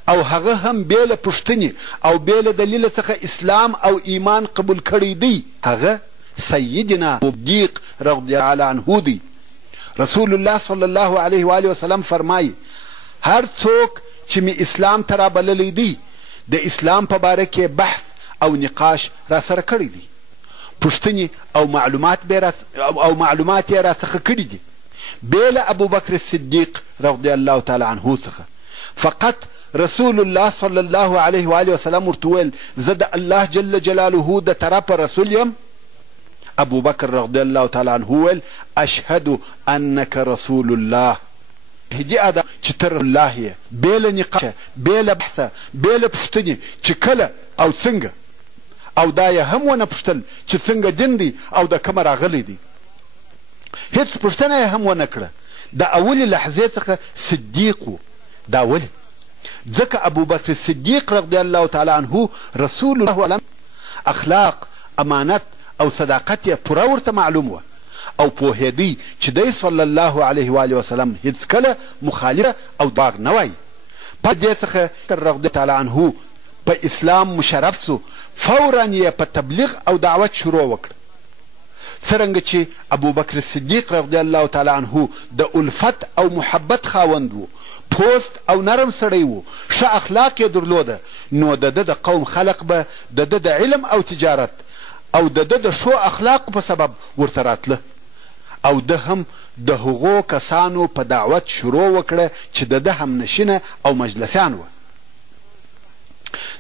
او هغه هم بې له پوښتنې او بې له دلیله څخه اسلام او ایمان قبول کړی دی، هغه سیدنا صدیق رضی الله عنه دی. رسول الله صلی الله علیه و آله وسلم فرمایي هر څوک چې می اسلام ته رابللی دی د اسلام په باره کې بحث او نقاش را سره کړی دی، پوښتنې او معلومات یې را څخه کړي دي بې له ابوبکر صدیق رضی الله تعالی عنه څخه. فقط رسول الله صلی الله علیه و آله وسلم ورته وویل زه د الله جل جلاله د طرفه رسول یم. ابوبکر رضی الله تعالی عنه وویل اشهد انک رسول الله، هدي ادا چې ته رسول الله یې، بې له نقاشه بې له بحثه بې له پوښتنې چې کله او څنګه، او دا یې هم ونه پوښتل چې څنګه دین دی او د کومه راغلی دی، هیڅ پوښتنه یې هم ونه کړه. د اولې لحظې څخه صدیق و. دا ولې؟ ځکه ابوبکر صدیق رضی الله تعالی عنه رسول الله علم اخلاق، امانت او صداقت یې پوره ورته معلوم و او پوهېدی چې دی صلی الله علیه و آله وسلم هیڅکله مخالفه او داغ نه وایي. په دې څخه رضی تعالی عنه په اسلام مشرف سو، فورا یې په تبلیغ او دعوت شروع وکړ. څرنګه چې ابوبکر صدیق رضی الله تعالی عنه د الفت او محبت خاوند و، پوست او نرم سړی و، ښه اخلاق یې درلوده، نو د ده د قوم خلق به د ده د علم او تجارت او د ده د ښو اخلاقو په سبب ورته راتله، او ده هم د هغو کسانو په دعوت شروع وکړه چې د ده همنشینه او مجلسیان وه.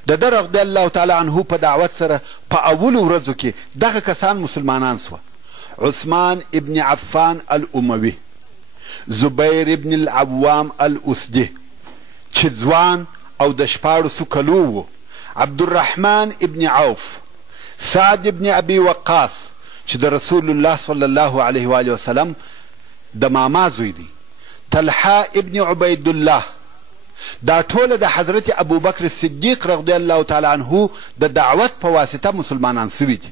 د ده رضی الله تعالی عنه په دعوت سره په اولو ورځو کې دغه کسان مسلمانان سوه: عثمان ابن عفان الاموي، زبیر ابن العوام الاسدي چې ځوان او د 14 کلو و، عبدالرحمن ابن عوف، سعد ابن ابي وقاص چې د رسول الله صلی الله علیه و آله وسلم د ماما زوی دی، طلحه ابن عبید الله. دا ټوله د حضرت ابوبکر صدیق رضی الله تعالی عنه د دعوت په واسطه مسلمانان سوي دي.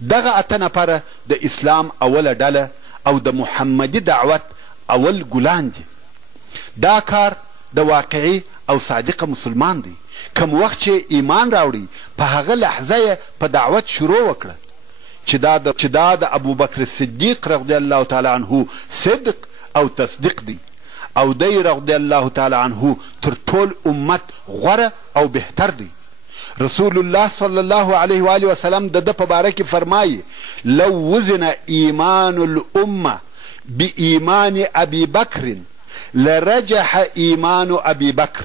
دغه اته نفره د اسلام اوله ډله او د محمدي دعوت اول ګلان دي. دا کار د واقعي او صادقه مسلمان دی. کم وخت چې ایمان راوړي په هغه لحظه یې په دعوت شروع وکړه چې دا د ابوبکر صدیق رضی الله تعالی عنه صدق او تصدیق دی، او دی رضی الله تعالی عنه تر ټول امت غوره او بهتر دی. رسول الله صلی الله علیه و آله وسلم د ده په باره کې فرمایي لو وزن ایمان الامه بایمان ابي بکر لرجح ایمان ابي بکر،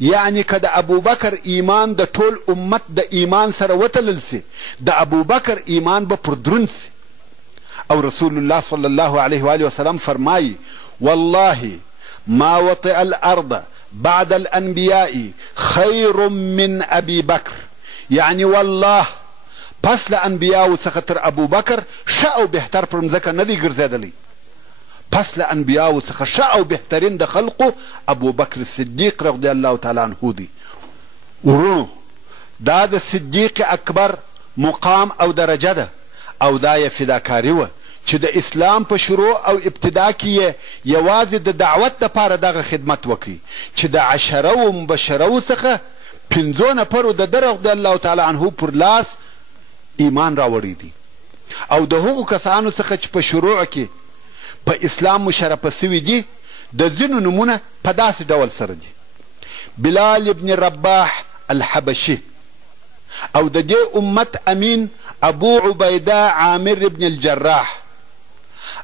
یعنی که د ابوبکر ایمان د ټول امت د ایمان سره وتلل سي، د ابوبکر ایمان به پر دروند سي. او رسول الله صلی الله علیه و آله وسلم فرمایي والله ما وطئ الارض بعد الانبیاء خیر من ابي بکر، یعنی والله پس له انبیاو څخه تر ابوبکر ښه او بهتر پر مځکه نه دی ګرځېدلی. پس له انبیاو څخه ښه او بهترین د خلقو ابوبکر صدیق رضی الله تعالی عنه دی. ورونو، دا د صدیق اکبر مقام او درجه ده، او دا یې فداکاري وه چې د اسلام په شروع او ابتدا کې یې یوازې د دعوت دپاره دغه خدمت وکړي چې د 10 مبشرو څخه 5 نفرو د ده رضی الله تعالی عنه پر لاس ایمان راوړی دی، او د هغو کسانو څخه چې په شروع کې په اسلام مشرفه سوي دي د ځینو نومونه په داسې ډول سره دي: بلال ابن رباح الحبشي، او د دې امت امین ابو عبیده عامر ابن الجراح،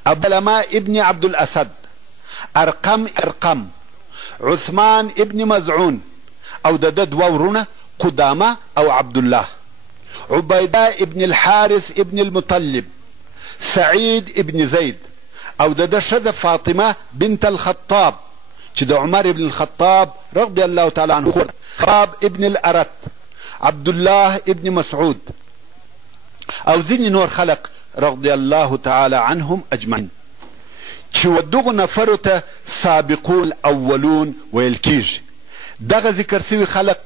ابو سلمه ابن عبد الاسد، ارقم، عثمان ابن مزعون، او د ده 2 ورونه قدامه او عبدالله، عبیده ابن الحارث ابن المطلب، سعید ابن زید، او د ده ښځه فاطمه بنت الخطاب چې د عمر ابن الخطاب رضی الله تعالی عنه، خباب ابن الارت، عبدالله ابن مسعود، او ځینې نور خلق رضی الله تعالی عنهم اجمعین چې و دغو نفرو ته سابقون اولون ویل کیږي. دغه ذکر سوي خلق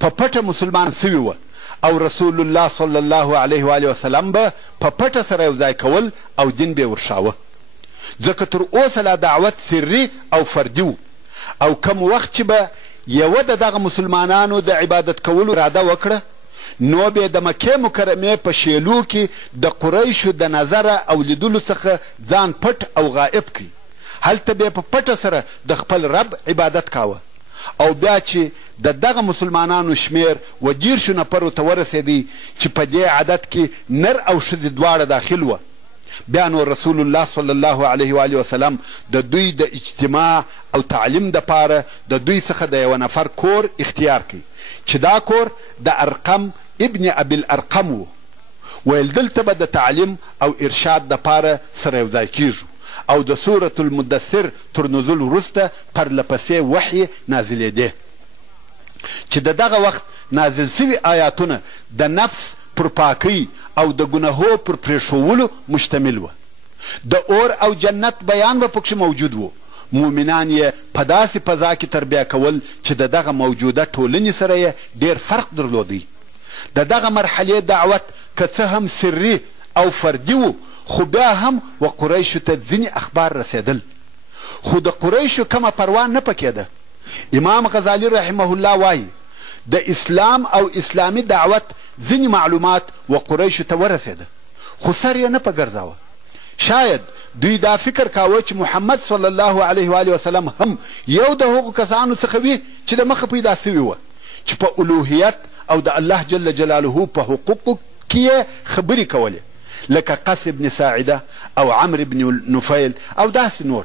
په پټه مسلمان سوي وه او رسول الله صلی الله علیه و آله وسلم به په پټه سره یو ځای کول او دین به یې ورشاوه، ځکه تر اوسه لا دعوت سري او فردي و. او کم وخت چې به یوه د دغه مسلمانانو د عبادت کولو اراده وکړه، نو به د مکې مکرمې په شیلو کې د قریشو د نظره او لیدلو څخه ځان پټ او غائب کړي. هلته به په پټه سره د خپل رب عبادت کاوه. او بیا چې د دغه مسلمانانو شمیر و 10 نفرو ته ورسېدی چې په دې عدد کې نر او ښځې دواړه داخل وه، بیا نو رسول الله صلی الله علیه و آله وسلم د دوی د اجتماع او تعلیم دپاره د دوی څخه د یوه نفر کور اختیار کړي چې دا کور د ارقم ابن ابي الارقم و. ویل دلته به د تعلیم او ارشاد دپاره سره یو ځای کیږو او د سورة المدثر تر نزول وروسته پرلپسې وحی نازلېدې چې د دغه وخت نازل سوي آیاتونه د نفس پر پاکی او د ګناهو پر پرېښولو مشتمل وه. د اور او جنت بیان به پکښې موجود و. مؤمنان یې په داسې فضا کې تربیه کول چې د دغه موجوده ټولنې سره یې ډېر فرق درلودی. د دغه مرحلې دعوت که څه هم سري او فردي و، خو بیا هم و قریشو ته ځینې اخبار رسېدل، خو د قریشو کمه پروا نه پکېده. امام غزالی رحمه الله وایي د اسلام او اسلامي دعوت ځینې معلومات و قریشو ته ورسېده، خو سر یې نه په ګرځاوه. شاید دوی دا فکر کاوه چې محمد صلی الله علیه و آله وسلم هم یو د هغو کسانو څخه وي چې د مخه پیدا سوي وه، چې په الوهیت او د الله جل جلاله په حقوقو کې یې خبرې کولې، لکه قس ابن ساعده او عمرو بن نفیل او داسې نور.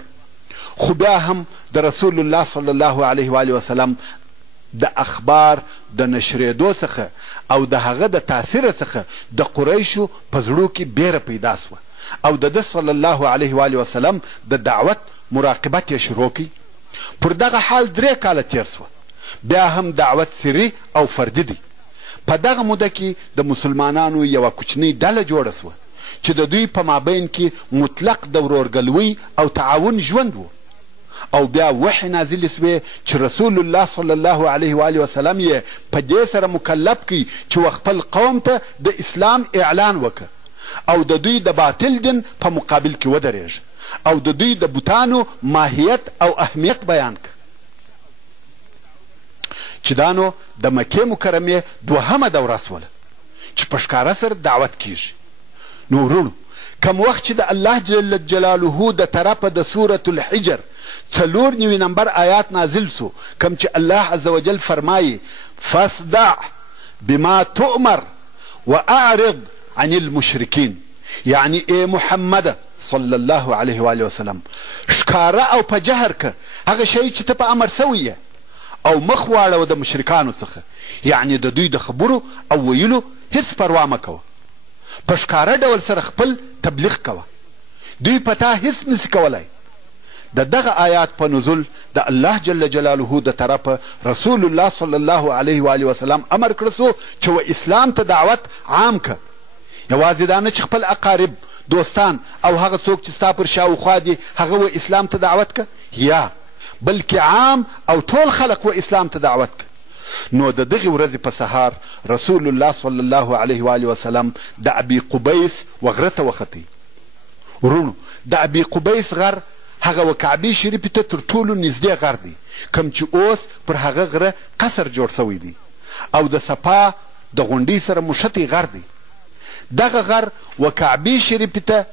خو بیا هم د رسول الله صلی الله علیه و آله وسلم د اخبار د نشرېدو څخه او د هغه د تاثیر څخه د قریشو په زړو کې بیره پیدا سوه او د ده صلی الله علیه و آله وسلم د دعوت مراقبت یې شروع کړي. پر دغه حال 3 کاله تیر سوه. بیا هم دعوت سري او فردي دی. په دغه موده کې د مسلمانانو یوه کوچنۍ ډله جوړه سوه چې د دوی په مابین کې مطلق د ورورګلوۍ او تعاون ژوند و. او بیا وحی نازلې سوې چې رسول الله صلی الله علیه و آله وسلم یې په دې سره مکلف کړي چې خپل قوم ته د اسلام اعلان وکړه او د دوی د باطل دین په مقابل کې ودرېږي او د دوی د بوتانو ماهیت او اهمیت بیان کړه. چې دا نو د مکې مکرمې 2مه دوره سوله چې په ښکاره سره دعوت کیږي. نو ورونو، کم وخت چې د الله جل جلاله د طرفه د سورة الحجر 94 نمبر آیات نازل سو، کم چې الله عز وجل فرمایي فاصدع بما تؤمر واعرض عن المشرکین، یعنی ای محمد صلی الله علیه و آله وسلم ښکاره او په جهر که هغه شی چې ته په امر سوی یې او مخ واړوه د مشرکانو څخه، یعنی د دوی د خبرو او ویلو هیڅ پروا مه کوه. په ښکاره ډول سره خپل تبلیغ کوه، دوی په تا هیڅ نسي کولی. د دغه آیات په نزول د الله جل جلاله د طرفه رسول الله صلی الله علیه و آله وسلم امر کړه سو چې و اسلام ته دعوت عام که. یوازې دا نه چې خپل اقارب، دوستان او هغه څوک چې ستا پر شاوخوا دي هغه و اسلام ته دعوت که، یا بلکې عام او ټول خلق و اسلام ته دعوت که. نو د دغې ورځې په سهار رسول الله صلی الله علیه و آله وسلم د ابي قبیس و غره ته وختئ. ورونو، د ابي قبیس غر هغه و کعبې شریفې ته تر ټولو نږدې غر دی، کوم چې اوس پر هغه غره قصر جوړ سوی دی او د صفا د غونډۍ سره مشتې غر دی. دغه غر و کعبې شریفې ته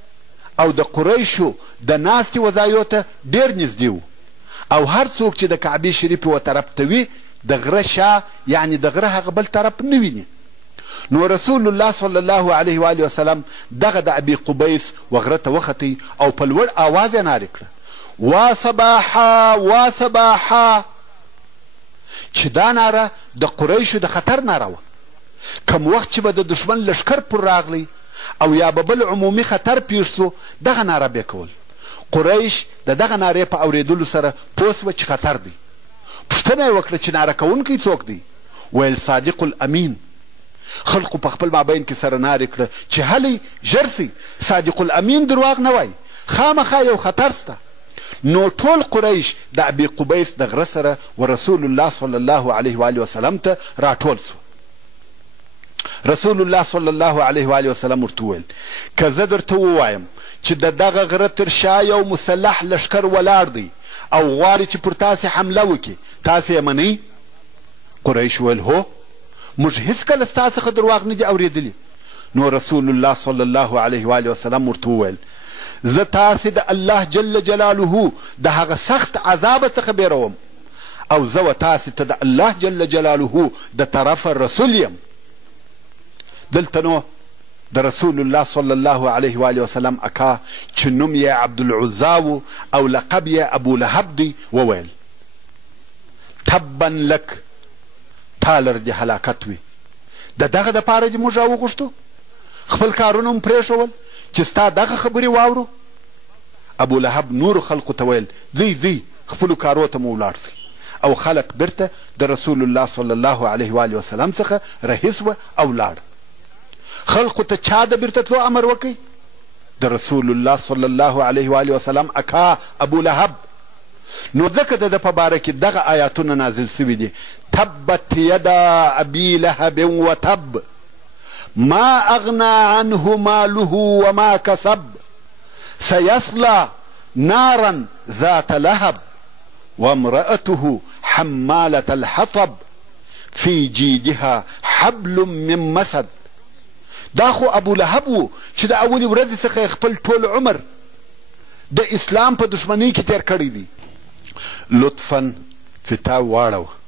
او د قریشو د ناستې وځایو ته ډېر نږدې و او هر څوک چې د کعبې شریفې و طرف ته وي د غره شا، یعنی د غره هغه بل طرف نه ویني. نو رسول الله صلی الله علیه و آله وسلم دغه د ابي قبیس و غره ته وختئ او په لوړ آواز یې نارې کړه وا صباحا وا صباحا، چې دا ناره د قریشو د خطر ناره وه. کم وخت چې به د دښمن لښکر پر راغلی او یا به بل عمومي خطر پیښ سو، دغه ناره به کول. قریش د دغه نارې په اورېدلو سره پوه سوه چې خطر دی. پوښتنه یې وکړه چې ناره کوونکی څوک دی؟ ویل صادق الامین. خلقو په خپل مابین کې سره نارې کړه چې هلئ ژر سئ، صادق الامین درواغ نه وایي، خامخا یو خطر سته. نو ټول قریش د ابي قبیس د غره سره و رسول الله صلی الله علیه و آله وسلم ته راټول سو. رسول الله صلی الله علیه و آله وسلم ورته وویل که زه درته ووایم چې د دغه غره تر شا یو مسلح لښکر ولاړ دی او غواړي چې پر تاسې حمله وکړي، تاسې یې منئ؟ قریش وویل هو، موږ هېڅکله ستا څخه درواغ نه دي اورېدلي. نو رسول الله صلی الله علیه و آله وسلم ورته وویل زه تاسې د الله جل جلاله د هغه سخت عذابه څخه بیروم او زه و تاسې ته د الله جل جلاله د طرفه رسول یم. دلته نو د رسول الله صلی الله علیه و آله وسلم اکا چې نوم یې عبدالعزا او لقب یې ابو لهب دی وویل تبا لک، تا لر دې هلاکت وي. د دغه دپاره دې موږ راوغوښتو، خپل کارونه مو پرېښول چې ستا دغه خبرې واورو. ابو لهب نورو خلقو ته ویل ځئ ځئ خپلو کارو ته مو ولاړ سئ. او خلق بیرته د رسول الله صلی الله علیه و آله وسلم څخه رهي سوه او لاړ. خلقو ته چا د بیرته تلو امر وکړي؟ د رسول الله صلی الله علیه و آله وسلم اکا ابو لهب. نو ځکه د ده په باره کې دغه آیاتونه نازل سوي دي تبت یدا ابي لهب وتب ما اغنى عنه ماله وما كسب سيصلى نارا ذات لهب وامرأته حمالة الحطب في جيدها حبل من مسد. دا خو ابو لهب و چې د اولې ورځې څخه خپل ټول عمر د اسلام په دشمنۍ کې تیر کړی دی. لطفا فتا واړوه.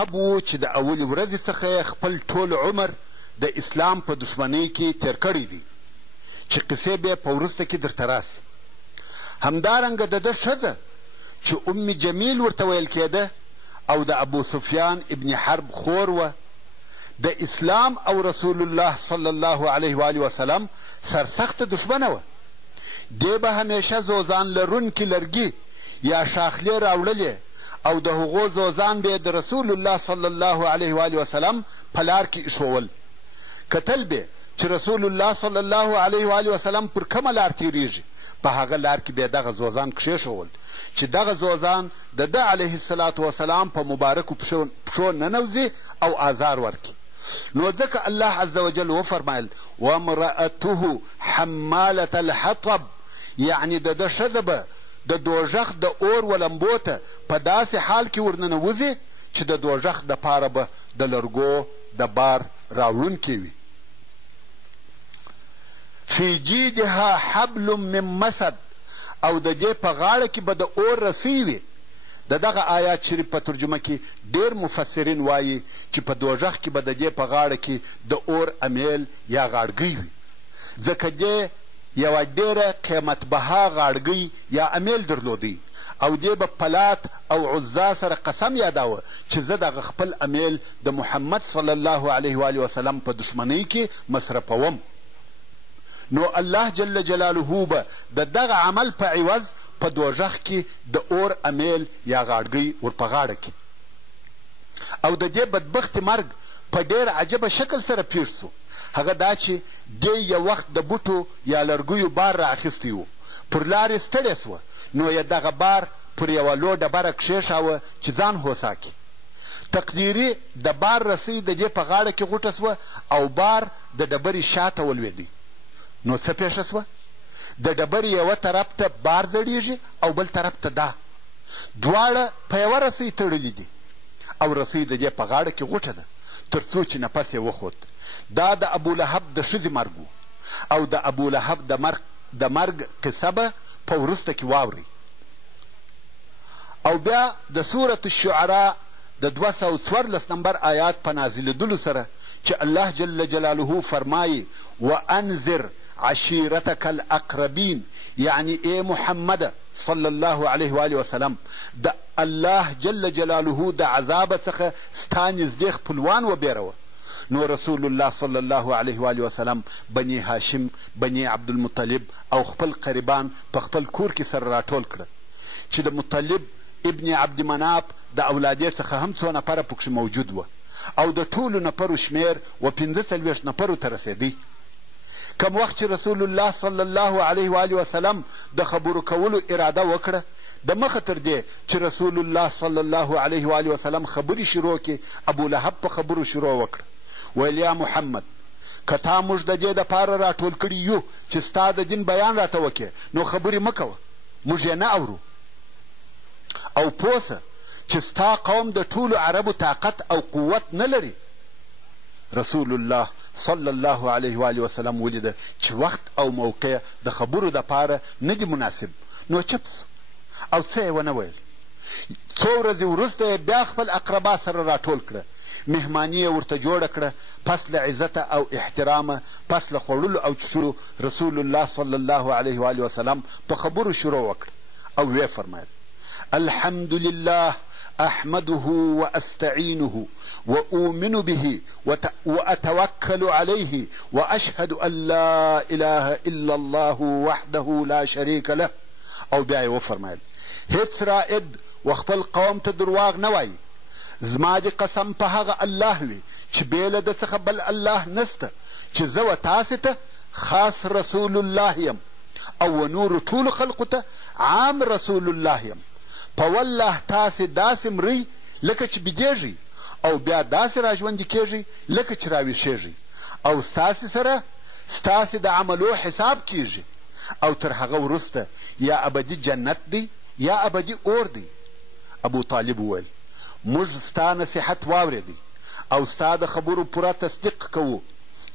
لهب و چې د اولې ورځې څخه خپل ټول عمر د اسلام په دشمنۍ کې تیر کړی دی چې قصې به په وروسته کې درته راسي. همدارنګه د ده ښځه چې ام جمیل ورته ویل کېده او د ابو سفیان ابن حرب خور وه د اسلام او رسول الله صلی الله علیه و آله وسلم سرسخته دشمنه وه. دې به همیشه زوزان لرونکي لرګي یا شاخلې راوړلې او د هغو زوزان به د رسول الله صلی الله علیه و آله وسلم په لار کې ایښول. کتل به چې رسول الله صلی الله علیه و آله وسلم پر کومه لار تیریږي په هغه لار کې به دغه زوزان کښېښول چې دغه زوزان د ده علیه الصلاة وسلام په مبارکو پښو ننوځي او آزار ورکړي. نو ځکه الله عز وجل وفرمایل وامرأته حمالة الحطب، یعنی د ده ښځه به د دوژخ د اور و لمبو ته په داسې حال کې ورننوځي چې د دوژخ دپاره به د لرګو د بار راوړونکې وي. فی جیدها حبل من مسد، او د دې په غاړه کې به د اور رسۍ وي. د دغه آیات شریف په ترجمه کې ډېر مفسرین وایي چې په دوژخ کې به د دې په غاړه کې د اور امیل یا غاړګۍ وي، ځکه دې یوه ډېره قیمت بها غاړګۍ یا امیل درلودی او دې به پلات او عزا سره قسم یاداوه چې زه دغه خپل امیل د محمد صلی الله علیه و آله وسلم په دشمنۍ کې مصرفوم. نو الله جل جلاله به د دغه عمل په عوض په دوژخ کې د اور امیل یا غاړګۍ ور په غاړه کې. او د دې بدبختې مرګ په ډېر عجبه شکل سره پېښ سو. هغه دا چې دې یو وخت د بوټو یا لرګیو بار را اخیستی و، پر لارې ستړې سوه، نو یې دغه بار پر یوه لو ډبره کښېښاوه چې ځان هوسا کړي. تقدیري د بار رسۍ د دې په غاړه کې غوټه سوه او بار د ډبرې شاته ولوېدی. نو څه پېښه سوه؟ د ډبرې یوه طرف ته بار زړیږي او بل طرف ته دا، دواړه په یوه رسۍ تړلي دي او رسۍ د دې په غاړه کې غوټه ده تر څو چې نفس یې وخوت. دا د ابو لهب د ښځې مرګ و او د ابو لهب د مرګ قصه به په وروسته کې واورئ. او بیا د سورة الشعراء د 214 نمبر آیات په نازلېدلو سره چې الله جل جلاله فرمایي وانذر عشیرتک الاقربین، یعنی ای محمد صلی الله علیه و آله وسلم د الله جل جلاله د عذاب څخه ستا نږدې خپلوان وبېروه. نو رسول الله صلی الله علیه و آله وسلم بني هاشم، بني عبدالمطلب او خپل قریبان په خپل کور کې سره راټول کړه چې د مطلب ابن عبد مناف د اولادې څخه هم څو نفره پکښې موجود وه او د ټولو نفرو شمېر و 45 نفرو ته رسېدی. کم وخت چې رسول الله صلی الله علیه و آله وسلم د خبرو کولو اراده وکړه، د مخه تر دې چې رسول الله صلی الله علیه و آله وسلم خبرې شروع کړي، ابولهب په خبرو شروع وکړه. ویل یا محمد که تا موږ د دې دپاره راټول کړي یو چې ستا د دین بیان راته وکړې، نو خبرې مه کوه، موږ یې نه اورو. او پوه سه چې ستا قوم د ټولو عربو طاقت او قوت نه لري. رسول الله صلی الله علیه و آله وسلم ولیده چې وخت او موقع د خبرو دپاره نه دي مناسب، نو چپ سو او څه یې ونه ویل. څو ورځې وروسته یې بیا خپل اقربا سره راټول کړه، مهماني یې ورته جوړه کړه. پس له عزته او احترامه، پس له خوړلو او چښلو رسول الله صلی الله علیه و آله وسلم په خبرو شروع وکړه او ویې فرمایل الحمد لله احمده واستعينه واؤمن به واتوكل عليه واشهد ان لا اله الا الله وحده لا شريك له. او بیا یې وفرمایل هیڅ رائد و خپل قوم ته درواغ نه وایي، زما دې قسم په هغه الله وي چې بې له ده څخه بل الله نسته، چې زه و تاسې ته خاص رسول الله یم او و نورو ټولو خلقو ته عام رسول الله یم. په والله تاسې داسې مرئ لکه چې بیدېږئ او بیا داسې راژوندي کېږئ لکه چې راویښېږئ، او ستاسې سره ستاسې د عملو حساب کېږي، او تر هغه وروسته یا ابدي جنت دی یا ابدي اور دی. ابو طالب وویل موږ ستا نصیحت واورېدی او ستا د خبرو پوره تصدیق کوو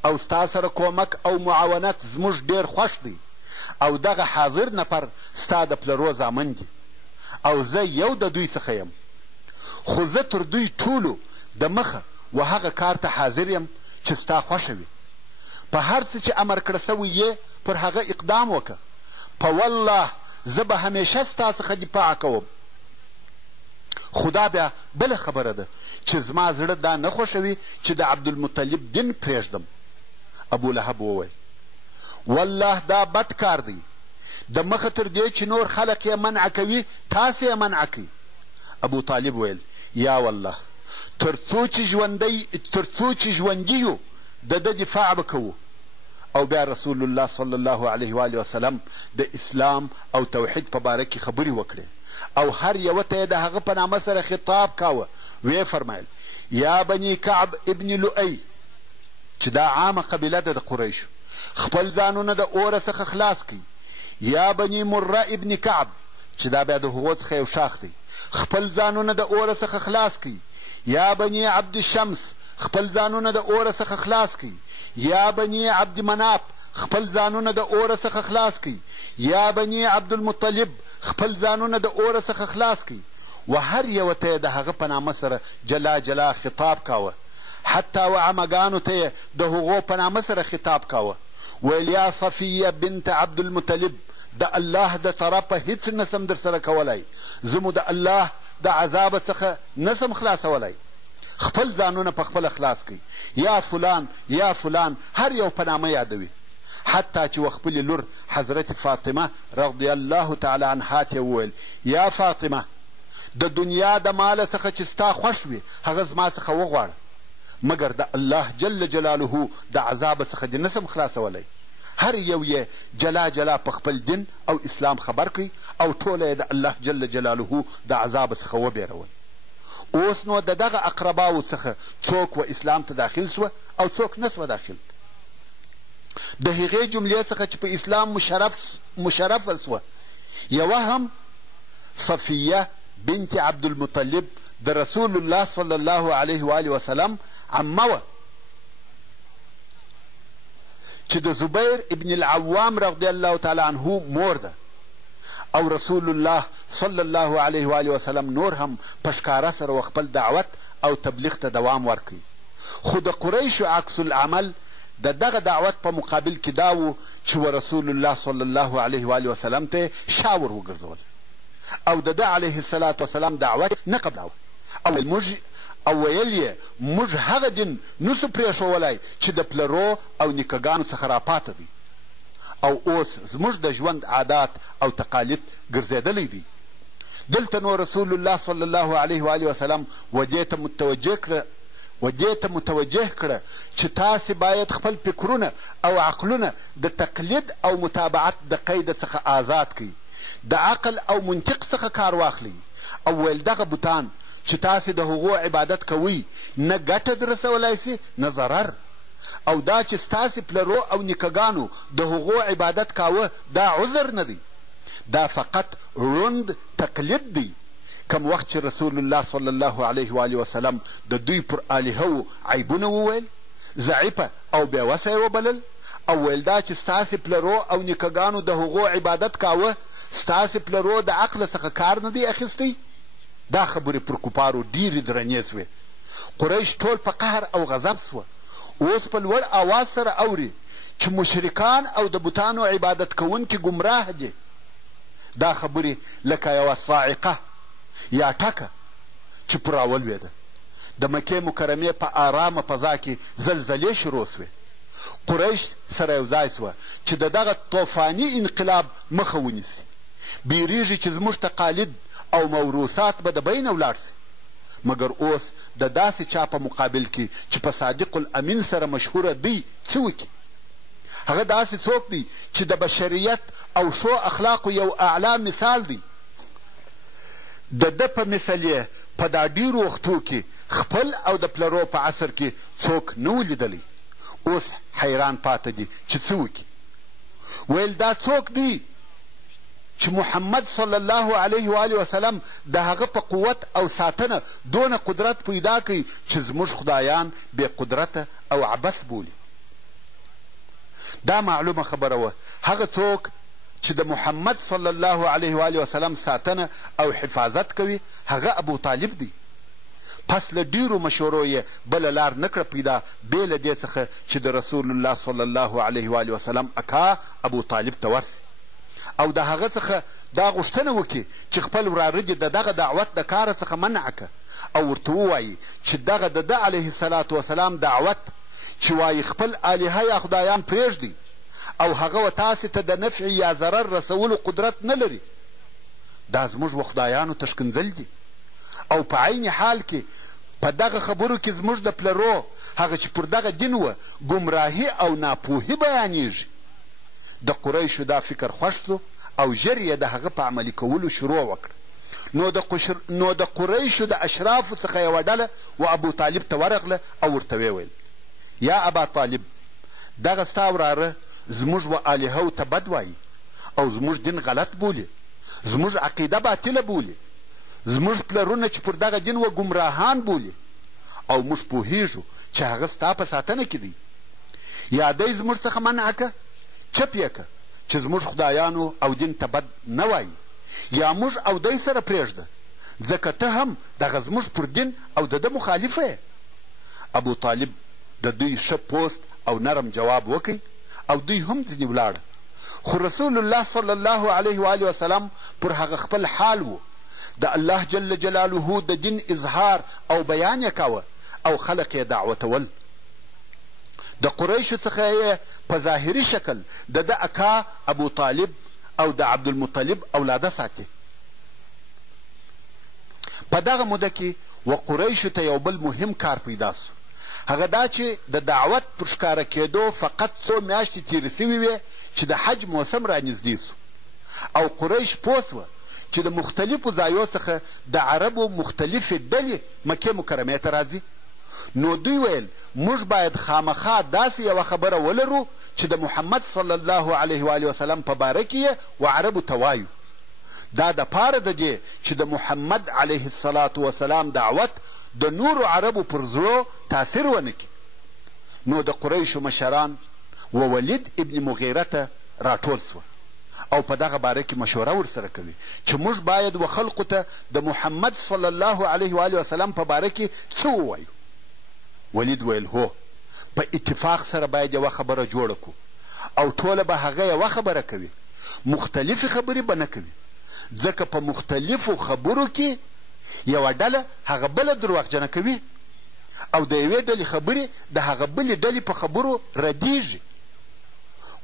او ستا سره کومک او معاونت زموږ ډېر خوښ دی، او دغه حاضر نفر ستا د پلرو زامن دي او زه یو د دوی څخه یم، خو زه تر دوی ټولو د مخه و هغه کار ته حاضر یم چې ستا خوښه وي. په هر څه چې امر کړه سوی یې پر هغه اقدام وکړه. په والله زه به همیشه ستا څخه دفاع کوم. خدا بیا بله خبره ده چې زما زړه دا نه خوښوي چې د عبدالمطلب دین پرېږدم. ابولهب وویل والله دا بد کار دی، د مخه تر دې چې نور خلق یې منع کوي تاسې یې منع کوي. ابو طالب ویل یا والله تر څو چې ژوندي یو د ده دفاع به کوو. او بیا رسول الله صلی الله علیه و آله وسلم د اسلام او توحید په باره کې خبرې وکړې او هر یوه ته یې د هغه په نامه سره خطاب کاوه. ویې فرمایل یا بني کعب ابن لؤی، چې دا عامه قبیله ده د قریشو، خپل ځانونه د اوره څخه خلاص کړئ. یا بني مره ابن کعب، چې دا بیا د هغو څخه یو شاخ دی، خپل ځانونه د اوره څخه خلاص کړئ. یا بني عبد الشمس، خپل ځانونه د اوره څخه خلاص کړئ. یا بني عبد مناف، خپل ځانونه د اوره څخه خلاص کړئ. یا بني عبدالمطلب، خپل ځانونه د اوره څخه خلاص کړئ. و هر یوه ته یې د هغه په نامه سره جلا جلا خطاب کاوه، حتی و عمګانو ته یې د هغو په نامه سره خطاب کاوه. ویل یا صفیه بنت عبدالمطلب، د الله د طرفه هیڅ نسم در سره کولی، زه مو د الله د عذاب څخه نسم خلاصولی، خپل ځانونه په خپله خلاص کړئ. یا فلان یا فلان، هر یو په نامه یادوي. حتی چې و خپلې لور حضرت فاطمه رضی الله تعالی عنها ته وویل یا فاطمه د دنیا د ماله څخه چې ستا خوښ وي هغه زما څخه وغواړه، مګر د الله جل جلاله د عذاب څخه دې نسم خلاصولی. هر یو یې جلا جلا په خپل دین او اسلام خبر کړي او ټوله یې د الله جل جلاله د عذاب څخه وبېرول. اوس نو د دغه اقرباو څخه څوک و اسلام ته داخل سوه او څوک نه سوه داخل. د هغې جملې څخه چې په اسلام مشرفه سوه یوه هم صفیه بنت عبدالمطلب د رسول الله صلی الله علیه و آله وسلم عمه وه، چې د زبیر ابن العوام رضی الله تعالی عنه مور ده. او رسول الله صلی الله علیه و آله وسلم نور هم په ښکاره سره خپل دعوت او تبلیغ ته دوام ورکوي. خو د قریشو عکس العمل د دغه دعوت په مقابل کې دا و چې رسول الله صلی الله علیه و وسلم ته شا ور وګرځول او د ده علیه الصلاة وسلام دعوت نه قبلاوه او ویل یې موږ هغه دین نسو پرېښولی چې د پلرو او نیکهګانو څخه راپاته دی او اوس زموږ د ژوند عادات او تقالید ګرځېدلی دی. دلته نو رسول الله صلی الله علیه و وسلم ودې ته متوجه کړه چې تاسې باید خپل فکرونه او عقلونه د تقلید او متابعت د قید څخه آزاد کړئ، د عقل او منطق څخه کار واخلئ او ویل دغه بوتان چې تاسې د هغو عبادت کوئ نه ګټه درسولی سي نه ضرر، او دا چې ستاسې پلرو او نیکهګانو د هغو عبادت کاوه دا عذر نه دی، دا فقط ړوند تقلید دی. کم وخت چې رسول الله صلی الله علیه و وسلم د دوی پر الهو عیبونه وویل، ضعیفه او بېوسه یې وبلل او ویل دا چې ستاسې پلرو او نیکهګانو د هغو عبادت کاوه، ستاسې پلرو د عقله څخه کار نه دی اخیستی. دا خبرې پر کفارو ډېرې درنې سوې. قریش ټول په قهر او غضب سوه. اوس په لوړ آواز سره اوري چې مشرکان او د بوتانو عبادت کوونکي ګمراه دي. دا خبرې لکه یوه صاعقه یا ټکه چې پر راولوېده. د مکې مکرمې په آرامه فضا کې زلزلې شروع سوې. قریش سره یو ځای سوه چې د دغه طوفاني انقلاب مخه ونیسي. بیریږي چې زموږ تقالید او موروثات به د بینه ولاړ سي. مګر اوس د داسې چا په مقابل کې چې په صادق الامین سره مشهوره دی څه وکړي؟ هغه داسې څوک دی چې د بشریت او ښو اخلاقو یو اعلی مثال دی. د ده په مثل یې په دا ډېرو وختو کې خپل او د پلرو په عصر کې څوک نه و لیدلی. اوس حیران پاته دي چې څه وکړي. ویل دا څوک دی چې محمد صلی الله علیه و وسلم د هغه په قوت او ساتنه دونه قدرت پیدا کوي چې زموږ خدایان بې قدرته او عبث بولي. دا معلومه خبره وه هغه څوک چې د محمد صلی الله علیه و وسلم ساتنه او حفاظت کوي هغه ابو طالب دی. پس له ډیرو مشورو یې بله لار نه کړه پیدا بې له دې څخه چې د رسول الله صلی الله علیه و وسلم اکا ابو طالب ته ورسي او د هغه څخه دا غوښتنه وکړي چې خپل وراره دې د دغه دعوت د کاره څخه منع کړه او ورته ووایي چې دغه د ده علیه الصلاة وسلام دعوت چې وایي خپل الهه یا خدایان پرېږدي او هغه و تاسې ته د نفع یا ضرر رسولو قدرت نه لري، دا زموږ و خدایانو ته ښکنځل دي او په عین حال کې په دغه خبرو کې زموږ د پلرو هغه چې پر دغه دین وه ګمراهي او ناپوهي بیانیږي. د قریشو دا فکر خوښ سو او ژر یې د هغه په عملي کولو شروع وکړه. نو د قریشو د اشرافو څخه یوه ډله و ابو طالب ته ورغله او ورته ویل یا ابا طالب دغه ستا وراره زموږ و الهو ته بد وایي او زموږ دین غلط بولي، زموږ عقیده باطله بولي، زموږ پلرونه چې پر دغه دین و ګمراهان بولي او موږ پوهیږو چې هغه ستا په ساتنه کې دی. یا دی زموږ څخه منع که چپ یې که چې زموږ خدایانو او دین ته بد نه وایي، یا موږ او دی سره پرېږده ځکه ته هم دغه زموږ پر دین او د ده مخالفه یې. ابو طالب د دوی ښه پوست او نرم جواب وکړي او دوی هم ځینې ولاړه. خو رسول الله صلی الله علیه و وسلم پر هغه خپل حال و. د الله جل جلاله د دین اظهار او بیان یې کاوه او خلق یې دعوتول. د قریشو څخه یې په ظاهري شکل د ده اکا ابو طالب او د عبدالمطلب اولاده ساتي. په دغه موده کې و قریشو ته یو بل مهم کار پیدا سو. هغه دا چې د دعوت پر ښکاره کېدو فقط څو میاشتې تېرې سوي وې چې د حج موسم رانږدې سو او قریش پوه سوه چې د مختلفو ځایو څخه د عربو مختلفې ډلې مکې مکرمې ته راځي. نو دوی ویل موږ باید خامخا داسې یوه خبره ولرو چې د محمد صلی الله علیه و وسلم په باره کې یې و عربو ته وایو. دا دپاره د دې چې د محمد علیه الصلاة وسلام دعوت د نورو عربو پر زړو تاثیر ونه کړي. نو د قریشو مشران و ولید ابن مغیره ته راټول سوه او په دغه باره کې مشوره ورسره کوي چې موږ باید و خلقو ته د محمد صلی الله علیه و وسلم په باره کې څه ووایو. ولید ویل هو، په اتفاق سره باید یوه خبره جوړه کړو او ټوله به هغه یوه خبره کوي، مختلفې خبرې به نه کوي، ځکه په مختلفو خبرو کې یوه ډله هغه بله دروغجنه کوي او د یوې ډلې خبرې د هغه بلې ډلې په خبرو ردیږي.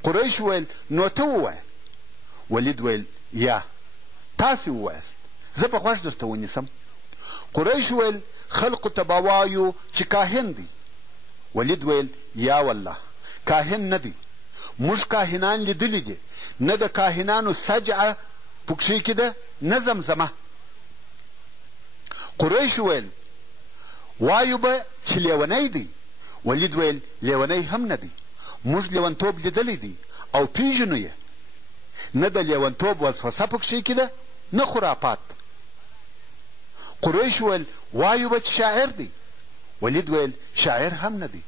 قریش ویل نو ته ووایه. ولید ویل یا تاسې ووایاست، زه په خوښ درته ونیسم. قریش ویل خلقو ته به وایو چې کاهن دی. ولید ویل یا والله کاهن نه دی، موږ کاهنان لیدلی دي، نه د کاهنانو سجعه پکښې کې ده نه زمزمه. قریش ویل وایو به چې لیونی دی. ولید ویل لیونی هم نه دی، موږ لیونتوب لیدلی دی او پیژنو یې، نه د لیونتوب وسوسه پکښې کې ده نه خرافات. قریش ویل وایو به چې شاعر دی. ولید ویل شاعر هم نه دی،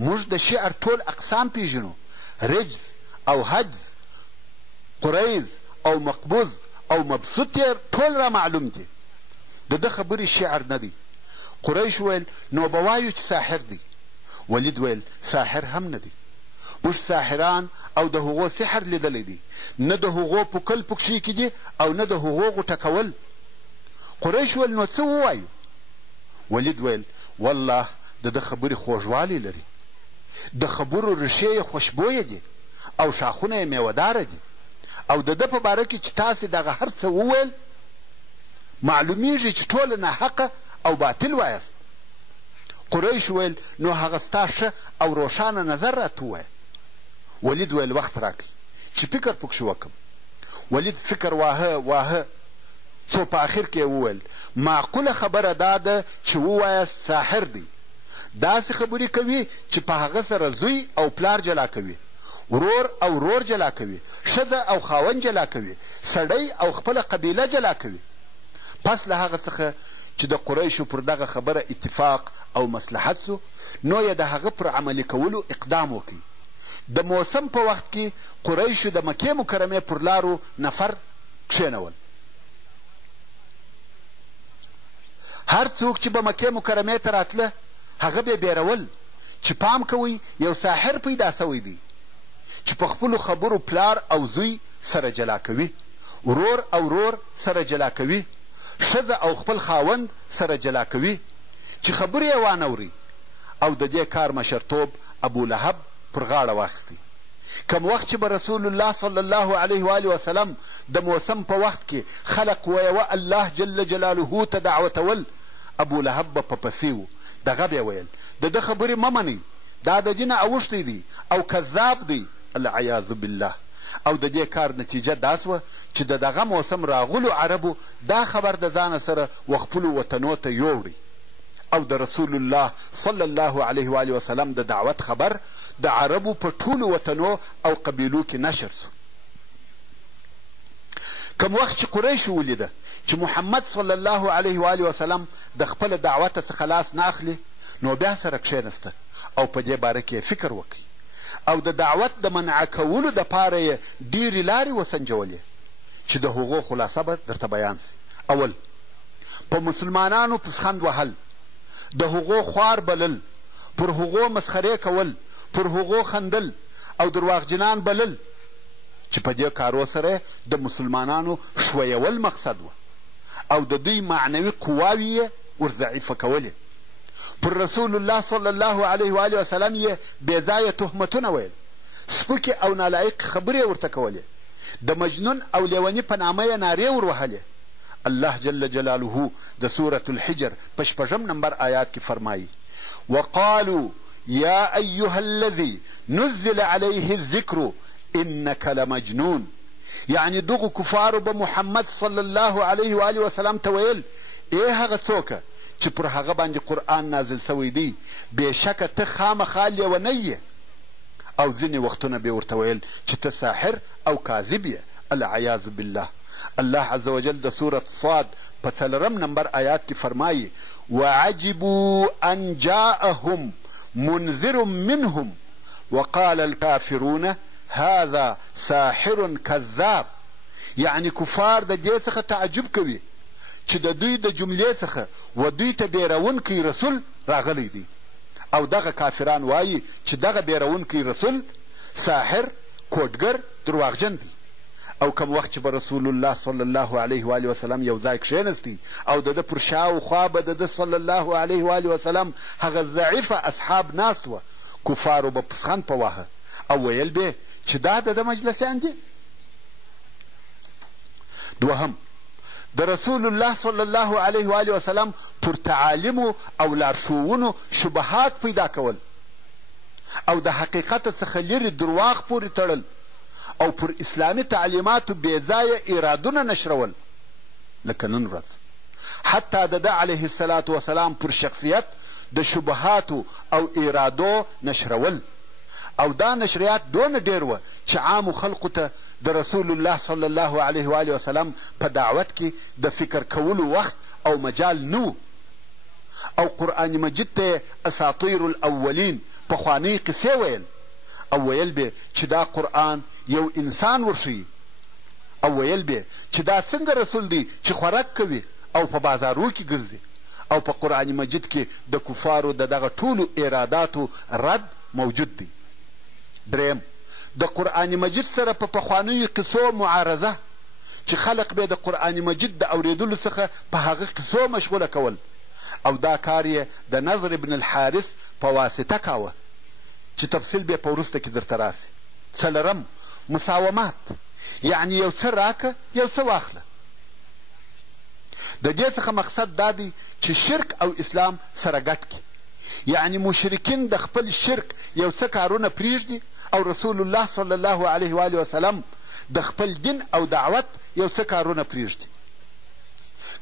موږ د شعر ټول اقسام پیژنو، رجز او حجز، قریز او مقبوض او مبسوط یې ټول را معلوم دي، د ده خبرې شعر نه دی. قریش ویل نو به وایو چې ساحر دی. ولید ویل ساحر هم نه دی، موږ ساحران او د هغو سحر لیدلی دی، نه د هغو پوکل پکښې کې دي او نه د هغو غوټه کول. قریش ویل نو څه ووایو؟ ولید ویل والله د ده خبرې خوږوالی لري، د خبرو ریښې یې خوشبویه دي او شاخونه یې میوهداره دي او د ده په باره کې چې تاسې دغه هر څه وویل معلومیږي چې ټوله ناحقه او باطل وایاست. قریش ویل نو هغه ستا ښه او روښانه نظر راته ووایه. ولید ویل وخت راکړئ چې فکر پکښې وکړم. ولید فکر واهه څو په آخر کې یې وویل معقوله خبره دا ده چې ووایاست ساحر دی. داسې خبرې کوي چې په هغه سره زوی او پلار جلا کوي، ورور او ورور جلا کوي، ښځه او خاوند جلا کوي، سړی او خپله قبیله جلا کوي. پس له هغه څخه چې د قریشو پر دغه خبره اتفاق او مصلحت سو، نو یې د هغه پر عملي کولو اقدام وکړي. د موسم په وخت کې قریشو د مکې مکرمې پر لارو نفر کښېنول. هر څوک چې به مکې مکرمې ته راتله هغه به یې بیرول چې پام کوئ یو ساحر پیدا سوی دی چې په خپلو خبرو پلار او زوی سره جلا کوي، ورور او ورور سره جلا کوي، ښځه او خپل خاوند سره جلا کوي، چې خبرې یې وانوري. او د دې کار مشرتوب ابولهب پر غاړه واخیستی. کم وخت چې به رسول الله صلی الله علیه و آله وسلم د موسم په وخت کې خلق ویوه الله جل جلاله ته دعوتول، ابولهب به په پسې و، دغه به یې ویل د ده خبرې مه منئ، دا د دینه اوښتی دی او کذاب دی العیاذ بالله. او د دې کار نتیجه دا سوه چې د دغه موسم راغلو عربو دا خبر د ځانه سره و خپلو وطنو ته یوړی او د رسول الله صلی الله علیه و آله وسلم د دعوت خبر د عربو په ټولو وطنو او قبیلو کې نشر سو. کم وخت چې قریشو ولیده چې محمد صلی الله علیه و آله وسلم د خپله دعوته څخه لاس نه اخلي، نو بیا سره کښېنسته او په دې باره کې فکر وکړي او د دعوت د منع کولو دپاره یې ډېرې لارې وسنجولې چې د هغو خلاصه به درته بیان سي. اول، په مسلمانانو پسخند وهل، د هغو خوار بلل، پر هغو مسخرې کول، پر هغو خندل او درواغجنان بلل چې په دې کارو سره د مسلمانانو ښویول مقصد و او د دوی معنوي قواوې یې ورضعیفه کولې. پر رسول الله صلی الله علیه و آله وسلم یې بېځایه تهمتونه ویل، سپکې او نالایق خبرې ورته کولې، د مجنون او لیوني په نامه یې نارې وروهلې. الله جل جلاله د سورة الحجر په 6 نمبر آیات کې فرمایي وقالوا یا ایها الذي نزل علیه الذکر انک لمجنون. یعنی دغو کفارو به محمد صلی الله علیه و آله وسلم ته ویل ای هغه څوکه چې پر هغه باندې قرآن نازل سوی دی، بېشکه ته خامخا لیونی یې. او ځینې وختونه به ورته ویل چې ته ساحر او کاذب یې العیاذ بالله. الله عز وجل د سورة صاد په 4 نمبر آیات کې فرمایي وعجبوا ان جاءهم منذر منهم وقال الكافرون هذا ساحر كذاب. یعنی کفار د دې څخه تعجب کوي چې د دوی د جملې څخه و دوی ته بیرونکی رسول راغلی دی او دغه کافران وایي چې دغه بیرونکی رسول ساحر، کوډګر، درواغجن دی. او کوم وخت چې به رسول الله صلی الله علیه و آله وسلم یو ځای کښېنستی او د ده پر شاوخوا به د ده صلی الله علیه و آله وسلم هغه ضعیفه اصحاب ناست وه، کفارو به پسخند په واهه او ویل به چې دا د ده مجلسیان دي. دوهم، د رسول الله صلی الله علیه و آله وسلم پر تعالیمو او لارښوونو شبهات پیدا کول او د حقیقت څخه لرې درواغ پورې تړل او پر اسلامي تعلیماتو بېځایه ایرادونه نشرول، لکه نن ورځ حتی د ده علیه الصلاة وسلام پر شخصیت د شبهاتو او ایرادو نشرول. او دا نشریات دونه ډېر وه چې عامو خلقو ته د رسول الله صلی الله علیه و آله وسلم په دعوت کې د فکر کولو وخت او مجال نه او قرآن مجید ته اساطیر الاولین پخوانۍ قصې ویل او ویل به چې دا قرآن یو انسان ورښیي او ویل به چې دا څنګه رسول دی چې خوراک کوي او په بازارو کې ګرځي. او په قرآن مجید کې د کفارو د دغه ټولو اراداتو رد موجود دی. دریم، د قرآن مجید سره په پخوانیو قصو معارضه چې خلق به د قرآن مجید د اورېدلو څخه په هغه قصو مشغوله کول او دا کار یې د نضر ابن الحارث په واسطه کاوه چې تفصیل به په وروسته کې درته راسي. څلرم، مساومات، یعنی یو څه راکه یو څه واخله. د دې څخه مقصد دا دی چې شرک او اسلام سره ګډ کړي، یعنی مشرکین د خپل شرک یو څه کارونه پرېږدي او رسول الله صلی الله علیه و آله وسلم د خپل دین او دعوت یو څه کارونه پرېږدي.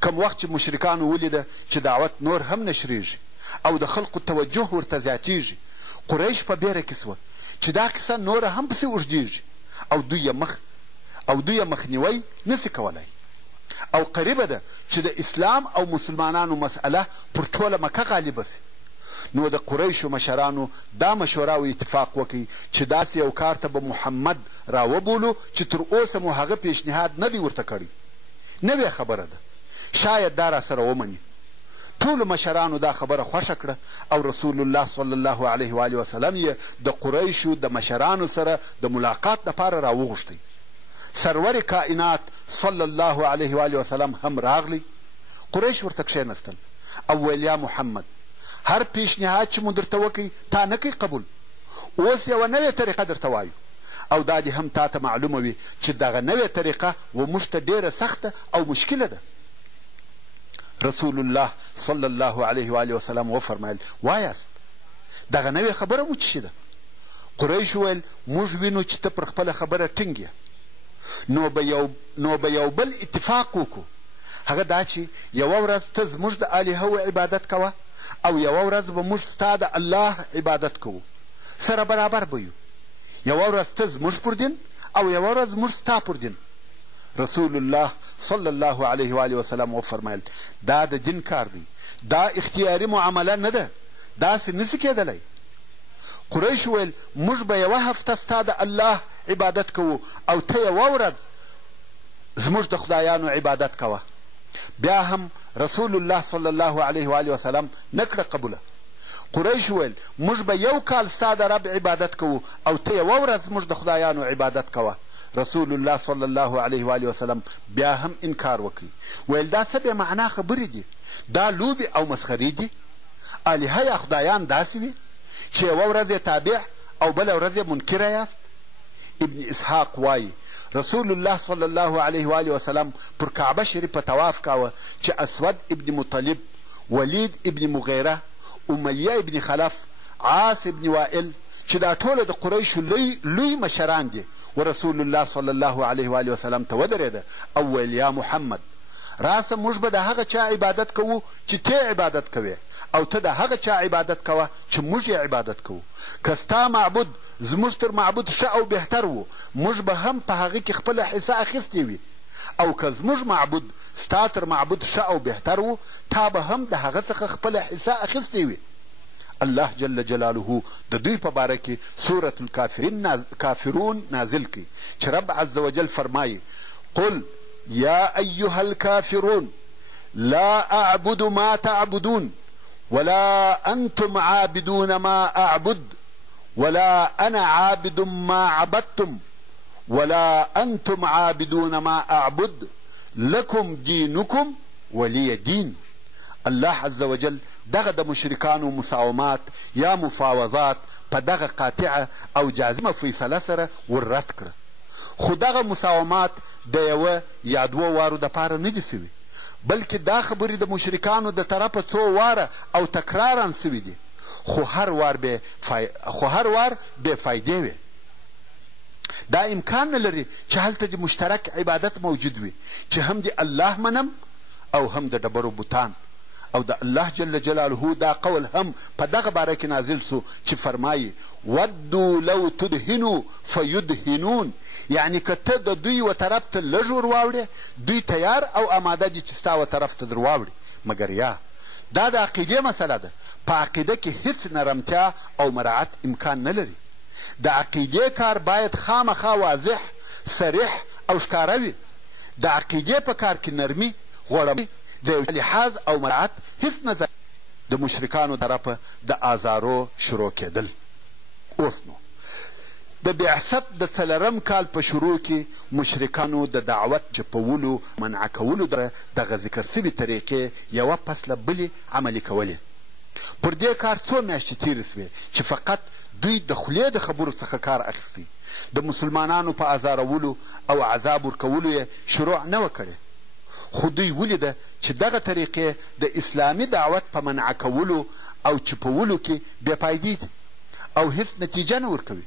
کم وخت چې مشرکانو ولیده چې دعوت نور هم نشریږي او د خلقو توجه ورته زیاتیږي، قریش په بیره کې سوه چې دا کیسه نوره هم پسې اوږدیږي او دوی یې مخنیوی نسي کولی او قریبه ده چې د اسلام او مسلمانانو مسئله پر ټوله مکه غالبه سي. نو د قریشو مشرانو دا مشوره او اتفاق وکړي چې داسې یو کار ته به محمد راوبولو چې تر اوسه مو هغه پیشنهاد نه دی ورته کړی. نوې خبره ده، شاید دا راسره ومني. ټولو مشرانو دا خبره خوښه کړه او رسول الله صلی الله علیه و آله وسلم یې د قریشو د مشرانو سره د ملاقات دپاره راوغوښتی. سرور کائنات صلی الله علیه و آله وسلم هم راغلی. قریش ورته کښېنستل او ویل یا محمد، هر پیشنهاد چې مو درته وکړي تا نه کوي قبول. اوس یوه نوې طریقه درته وایو او دا دې هم تا ته معلومه وي چې دغه نوې طریقه وموږ ته ډېره سخته او مشکله ده. رسول الله صلی الله علیه و آله وسلم وفرمایل وایاست دغه نوې خبره مو څه ده؟ قریش وویل موږ وینو چې ته پر خپله خبره ټینګ یې، نو به یو بل اتفاق وکړو، هغه دا چې یوه ورځ ته زموږ د الهو عبادت کوه او یوه ورځ به موږ ستا د الله عبادت کوو، سره برابر به یو. یوه ورځ ته زموږ پر دین او یوه ورځ موږ ستا پر دین. رسول الله صلی الله علیه و آله وسلم وفرمایل دا د دین کار دی، دا اختیاري معامله نه ده، داسې نسي کېدلی. قریش ویل موږ به یوه هفته ستا د الله عبادت کوو او ته یوه ورځ زموږ د خدایانو عبادت کوه. بیا هم رسول الله صلی الله علیه و آله وسلم نه کړه قبوله. قریش ویل موږ به یو کال ستا د رب عبادت کوو او ته یوه ورځ زموږ د خدایانو عبادت کوه. رسول الله صلی الله علیه و آله وسلم بیا هم انکار وکړي، ویل دا څه بې معنا خبرې دي، دا لوبې او مسخرې دي. الهه یا خدایان داسې وي چې یوه ورځ یې تابع او بله ورځ یې منکره یاست. ابن اسحاق وایي رسول الله صلی الله علیه و آله وسلم پر کعبه شریفه طواف کاوه چې اسود ابن مطلب، ولید ابن مغیره، امیه ابن خلف، عاص ابن وائل چې دا ټوله د قریشو لوی مشران دي. ورسول الله صلی الله علیه و آله وسلم ته ودرېده او ویل یا محمد راسه موږ به د هغه چا عبادت کوو چې ته عبادت کوې او ته د هغه چا عبادت کوه چې موږ یې عبادت کوو. که ستا معبود زموږ تر معبود ښه او بهتر و موږ به هم په هغه کې خپله حصه اخیستې وي، او که زموږ معبود ستا تر معبود ښه او بهتر و تا به هم د هغه څخه خپله حصه اخیستې وي. الله جل جلاله د دوی په باره کې سورة الکافرون نازل کړي چې رب عز وجل فرمایي قل یا ایها الکافرون لا اعبد ما تعبدون ولا انتم عابدون ما اعبد ولا انا عابد ما عبدتم ولا انتم عابدون ما اعبد لكم دینکم ولی دین. الله عز وجل دغه د مشرکانو مساومات یا مفاوضات په دغه قاطعه او جازمه فیصله سره وررد کړه. خو دغه مساومات د یوه یا دوه وارو دپاره نه دي سوي، بلکې دا خبرې د مشرکانو د طرفه څو واره او تکرارا سوي دي، خو هر وار بې فایدې وي. دا امکان نه لري چې هلته د مشترک عبادت موجود وي، چې هم د الله منم او هم د ډبرو بوتان. او د الله جل جلاله دا قول هم په دغه باره کې نازل سو چې فرمایي ودو لو تدهنو فیدهنون، یعنی که ته د دوی و طرف ته لږ ور واوړې، دوی تیار او آماده دي چې ستا و طرف ته در واوړي. مګر یا دا د عقیدې مسله ده، په عقیده کې هیڅ نرمتیا او مراعت امکان نه لري. د عقیدې کار باید خامخا واضح، صریح او ښکاره وي. د عقیدې په کار کې نرمي، غوړمي، د یو لحاظ او مراعت هیڅ نظر. د مشرکانو طرفه د آزارو شروع کېدل. اوس نو د بعثت د څلرم کال په شروع کې مشرکانو د دعوت چپولو منع کولو دغه ذکر سوي طریقې یوه پس له بلې عملي کولې. پر دې کار څو میاشتې تېرې سوې چې فقط دوی د خولې د خبرو څخه کار اخیستی، د مسلمانانو په ازارولو او عذاب ورکولو یې شروع نه وه کړې. خو دوی ولیده چې دغه طریقې د اسلامي دعوت په منع کولو او چپولو کې بې فایدې دي او هیڅ نتیجه نه ورکوي.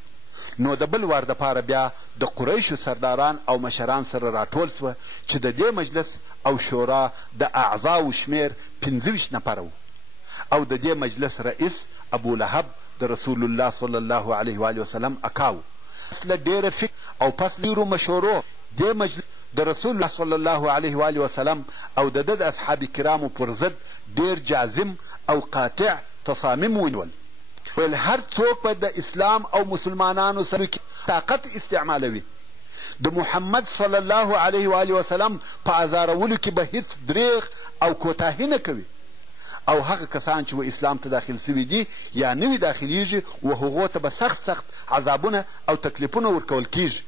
نو د بل وار دپاره بیا د قریشو سرداران او مشران سره راټول سوه چې د دې مجلس او شورا د اعضاو شمیر 25 نفره و، او د دې مجلس رئیس ابولهب د رسول الله صلی الله علیه و وسلم اکاو. پس له ډېره فکر او پس له ډېرو مشورو دې مجلس د رسول الله صلی الله علیه و وسلم او د ده د اصحاب کرامو پر ضد ډېر جازم او قاطع تصامیم ونیول. ویل هر څوک به د اسلام او مسلمانانو سره طاقت استعمالوي، د محمد صلی الله علیه و وسلم په ازارولو کې به هیڅ دریغ او کوتاهي نه کوي، او هغه کسان چې و اسلام ته داخل سوي دي یا نوي داخلیږي و هغو ته به سخت عذابونه او تکلیفونه ورکول کیږي.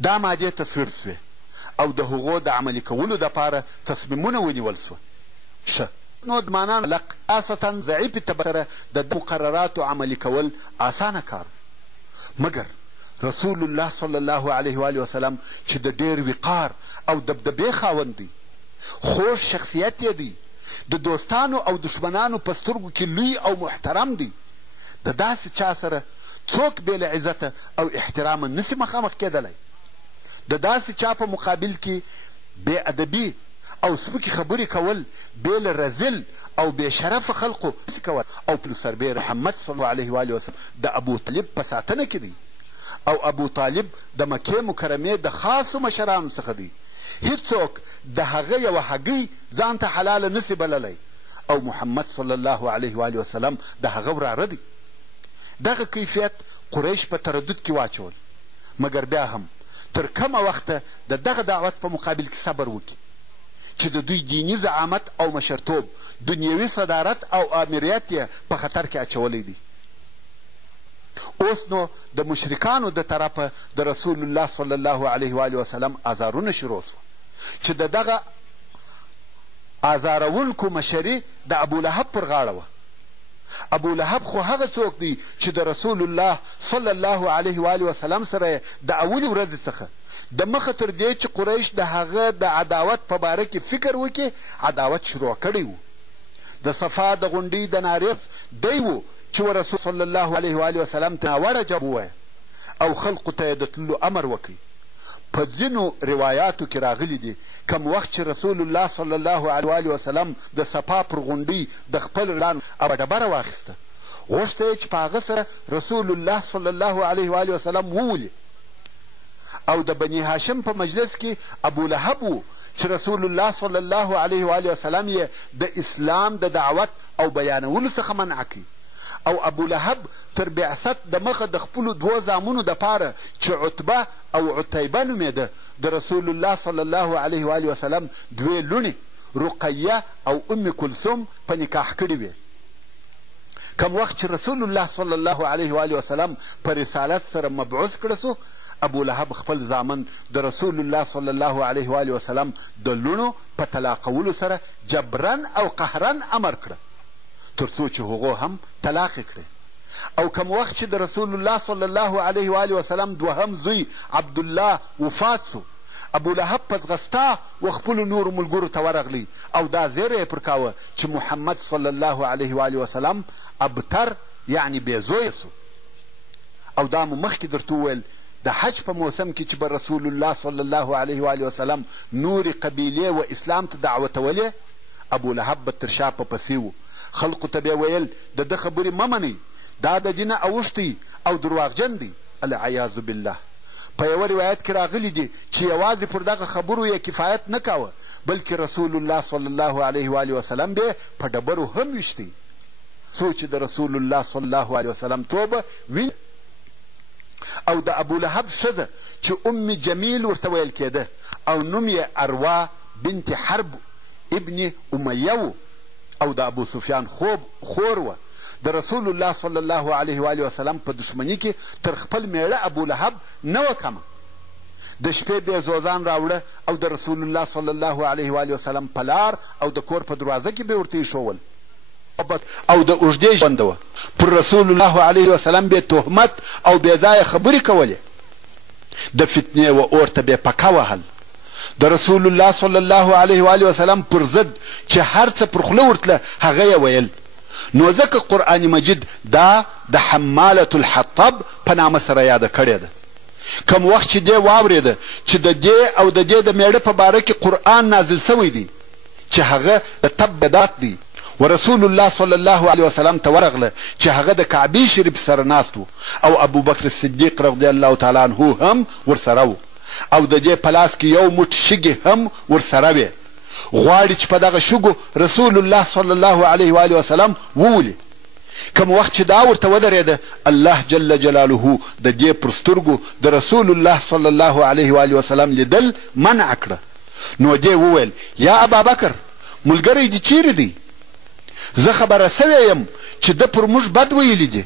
دا مادې تصویب سوې او د هغو د عملي کولو دپاره تصمیمونه ونیول سوه. ښه، نو د مانان لق خاصتا ضعیفې طبقې سره د مقرراتو عملي کول اسانه کار، مګر رسول الله صلی الله علیه و وسلم چې د ډېر وقار او دبدبې خاوند دی، خوږ شخصیت یې دی، د دوستانو او دشمنانو په سترګو کې لوی او محترم دی. د داسې چا سره څوک بې له عزته او احترامه نسي مخامخ کېدلی. د داسې چا په مقابل کې بې ادبي او سپکې خبرې کول بې له رذل او بې شرفه خلقو نسي کول. او پلو سربیر محمد صلی الله علیه و وسلم د ابو طالب په ساتنه کې دی، او ابو طالب د مکې مکرمې د خاصو مشرانو څخه دی. هیڅوک د هغه یوه هګۍ ځان ته حلاله نسي بللی، او محمد صلی الله علیه و وسلم د هغه وراره دی. دغه کیفیت قریش په تردد کې واچول، مګر بیا هم تر کمه وخته د دغه دعوت په مقابل کې صبر وکړي چې د دوی دیني زعامت او مشرتوب، دنیوي صدارت او امریت یې په خطر کې اچولی دی. اوس نو د مشرکانو د طرفه د رسول الله صلی الله علیه و وسلم ازارونه شروع سوه چې د دغه ازارونکو مشري د ابولهب پر غاړه وه. ابولهب خو هغه څوک دی چې د رسول الله صلی الله علیه و وسلم سره د اولې ورځې څخه د مخه تر دې چې قریش د هغه د عداوت په باره کې فکر وکړي عداوت شروع کړی و. د صفا د غونډۍ د نارې دی و چې رسول صلی الله علیه و وسلم ته ناوړه جواب ووایه او خلقو ته یې د تللو امر وکړي. په ځینو روایاتو کې راغلي دي کم وخت چې رسول الله صلی الله علیه وسلم د صفا پر غونډۍ د خپل اعلان او ډبره واخیسته، غوښته یې چې په هغه سره رسول الله صلی الله علیه وسلم وولي، او د بني هاشم په مجلس کې ابولهب و چې رسول الله صلی الله علیه وسلم یې د اسلام د دعوت او بیانولو څخه منع کړي. او ابولهب تر بعثت د مخه د خپلو دوو زامنو دپاره چې عتبه او عتیبه نومېده د رسول الله صلی الله علیه وسلم دوې لوڼې رقیه او ام کلثوم په نکاح کړي وې. کم وخت چې رسول الله صلی الله علیه و وسلم په رسالت سره مبعوث کړه سو، ابو لهب خپل زامن د رسول الله صلی الله علیه و وسلم د لوڼو په طلاقولو سره جبرن او قهرن امر کړه تر څو چې هغو هم طلاق کړي. او کم وخت چې د رسول الله صلی الله علیه و وسلم دوهم زوی عبدالله وفات سو، ابو لهب په ځغستا و خپلو نورو ملګرو ته ورغلی او دا زیری یې پر کاوه چې محمد صلی الله علیه و وسلم ابتر یعنی بېزویه سو. او دا مو مخکې درته وویل د حج په موسم کې چې به رسول الله صلی الله علیه و وسلم نورې قبیلې و اسلام ته دعوتولې، ابو لهب به تر شا په پسې و. خلقو ته به یې ویل د ده خبرې مه منئ، دا د دینه اوښتی او درواغجن دی. العیاذ بالله. په یوه روایت کې راغلی دي چې یوازې پر دغه خبرو یې کفایت نه کاوه، بلکې رسول الله صلی الله علیه و وسلم به په ډبرو هم ویشتی څو چې د رسول الله صلی الله علیه وسلم توبه ویني. او د ابو لهب ښځه چې ام جمیل ورته ویل کېده او نوم یې اروا بنت حرب ابن امیه و او د ابو سفیان خور وه، د رسول الله صلی الله علیه و وسلم په دشمني کې تر خپل میړه ابو لهب نه وه کمه. د شپې بې زوزان راوړه او د رسول الله صلی الله علیه و وسلم په لار او د کور په دروازه کې به ورته ایښول او د اوږدې ژوند وه. پر رسول الله علیه وسلم به تهمت او بې ځایه خبرې کولې. د فتنې و اور ته به پکه وهل. د رسول الله صلی الله علیه و وسلم پر ضد چې هر څه پر خوله ورتله هغه یې ویل. نو ځکه قرآن مجید دا د حمالة الحطب په نامه سره یاده کړې ده. کم وخت چې دې واورېده چې د دې او د دې د میړه په باره کې قرآن نازل سوی دی چې هغه د تب بدعت دی، ورسول الله صلی الله علیه وسلم ته ورغله چې هغه د کعبې شریف سره ناست و او ابو بکر صدیق رضی الله تعالی عنه هم ورسره و او د دې په لاس کې یو موټ شګې هم ورسره وې. غواړي چې په دغه شګو رسول الله صلی الله علیه و وسلم وولي. کوم وخت چې دا ورته ودرېده، الله جل جلاله د دې پر سترګو د رسول الله صلی الله علیه و وسلم لیدل منع کړه. نو دې وویل یا ابابکر ملګری دې چیرې دی؟ زه خبره سوی یم چې ده پر موږ بد ویلی دي،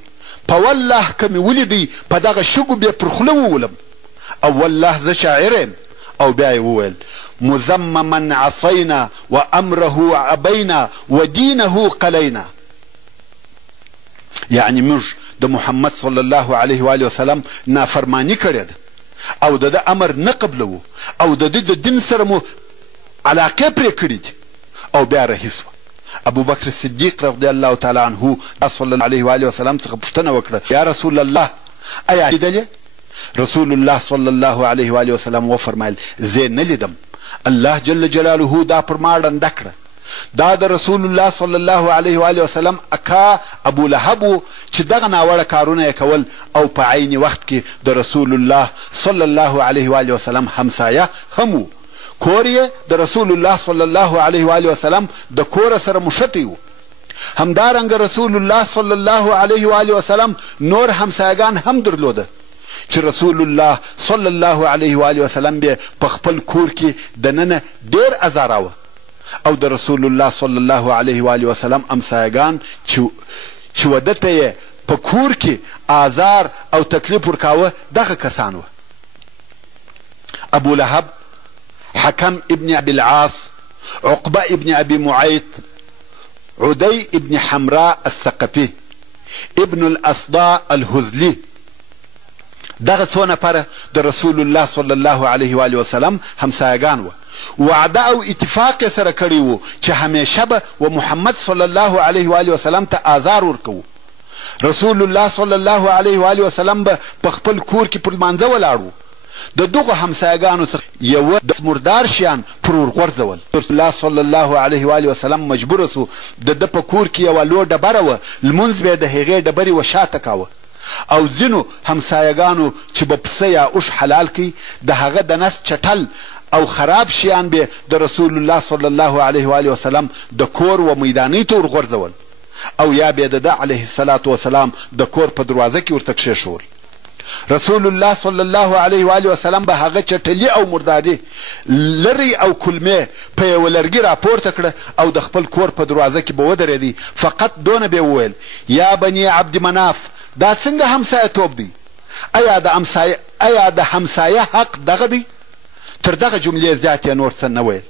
په والله که مې ولیدی په دغه شګو بیا پر خوله وولم. او والله زه شاعر یم. او بیا یې وویل مذمما عصینا و امره ابینا و دینه قلینا. یعنی موږ د محمد صلی الله علیه و وسلم نافرمانی کړې ده او د ده امر نه قبلوو او د ده د دین سره مو علاقې پرې کړي دي. او بیا رهي سوه. ابو بکر صدیق رضی الله تعالی عنه صلی الله علیه و وسلم څخه پوښتنه وکړه یا رسول الله ایا لیدلې؟ رسول الله صلی الله علیه و وسلم وفرمایل زه نه لیدم. الله جل جلاله دا پر ما ړنده کړه. دا د رسول الله صلی الله علیه و وسلم اکا ابو لهب چې دغه ناوړه کارونه یې کول او په عین وخت کې د رسول الله صلی الله علیه و وسلم همسایه هم و. کور یې د رسول الله صلی الله علیه و وسلم د کوره سره مشتی و. همدارنګه رسول الله صلی الله علیه و وسلم نور همسایگان هم درلوده چې رسول الله صلی الله علیه و وسلم به په خپل کور کې دننه ډیر ازاراوه او د رسول الله صلی الله علیه و وسلم همسایگان چې وده ته یې په کور کې آزار او تکلیف ورکاوه دغه کسان وه. ابو لهب، حکم ابن ابي العاص، عقبه ابن ابي معيط، عدي ابن حمراء الثقفي، ابن الاصداء الهزلي، دغه څو نفره د رسول الله صلی الله علیه و وسلم همسایگان وه. وعده او اتفاق سره کړی و چې همیشه به و محمد صلی الله علیه و وسلم ته آزار ورکوو. رسول الله صلی الله علیه و وسلم به په خپل کور کې پر لمانځه ولاړ و. د دغو همسایگانو څخه یوه د مردار شیان پر ورغورځول. رسول الله صلی الله علیه و وسلم مجبوره سو د ده په کور کې یوه لویه ډبره وه، لمونځ به یې د هغې ډبرې و شاته کاوه. او ځینو همسایگانو چې به پسه یا اوښ حلال کوي د هغه د نس چټل او خراب شیان به د رسول الله صلی الله علیه و وسلم د کور و میدانۍ ته ورغورځول او یا به د ده علیه الصلاة وسلام د کور په دروازه کې ورته کښېښول. رسول الله صلی الله علیه و آله وسلم به هغه چټلي او مرداري لرې او کلمې په یوه لرګي راپورته کړه او د خپل کور په دروازه کې به ودرېدی. فقط دونه به وویل یا بني عبد مناف دا څنګه همسایه‌توب دی؟ ایا د همسایه حق دغه دی؟ تر دغه جملې زیات یې نور څه نه ویل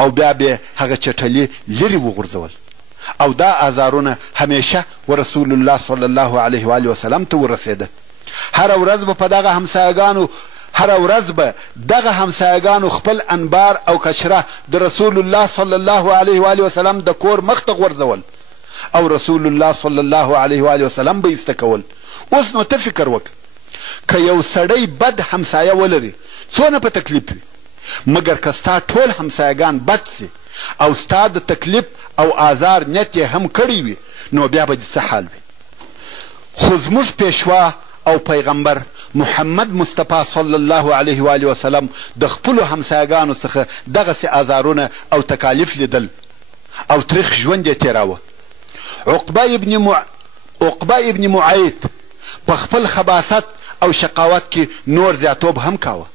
او بیا به هغه چټلي لرې وغورځول. او دا آزارونه همیشه ورسول الله صلی الله علیه و آله وسلم ته ورسېده. هر ورځ به دغه همسایگانو خپل انبار او کچره د رسول الله صلی الله علیه و آله وسلم د کور مخ ته غورځول او رسول الله صلی الله علیه و آله وسلم به ایسته کول. اوس نو ته فکر وکړه که یو سړی بد همسایه ولري څونه په تکلیف وي، مګر که ستا ټول همسایگان بد سي او ستا د تکلیف او آزار نیت یې هم کړی وي نو بیا به دې څه حال وي. خو زموږ پیشوا او پیغمبر محمد مصطفی صلی الله علیه و آله وسلم د خپلو همسایگانو څخه دغسې آزارونه او تکالیف لیدل او تریخ ژوند یې تېراوه. عقبه ابن معیط په خپل خباثت او شقاوت کې نور زیاتوب هم کاوه.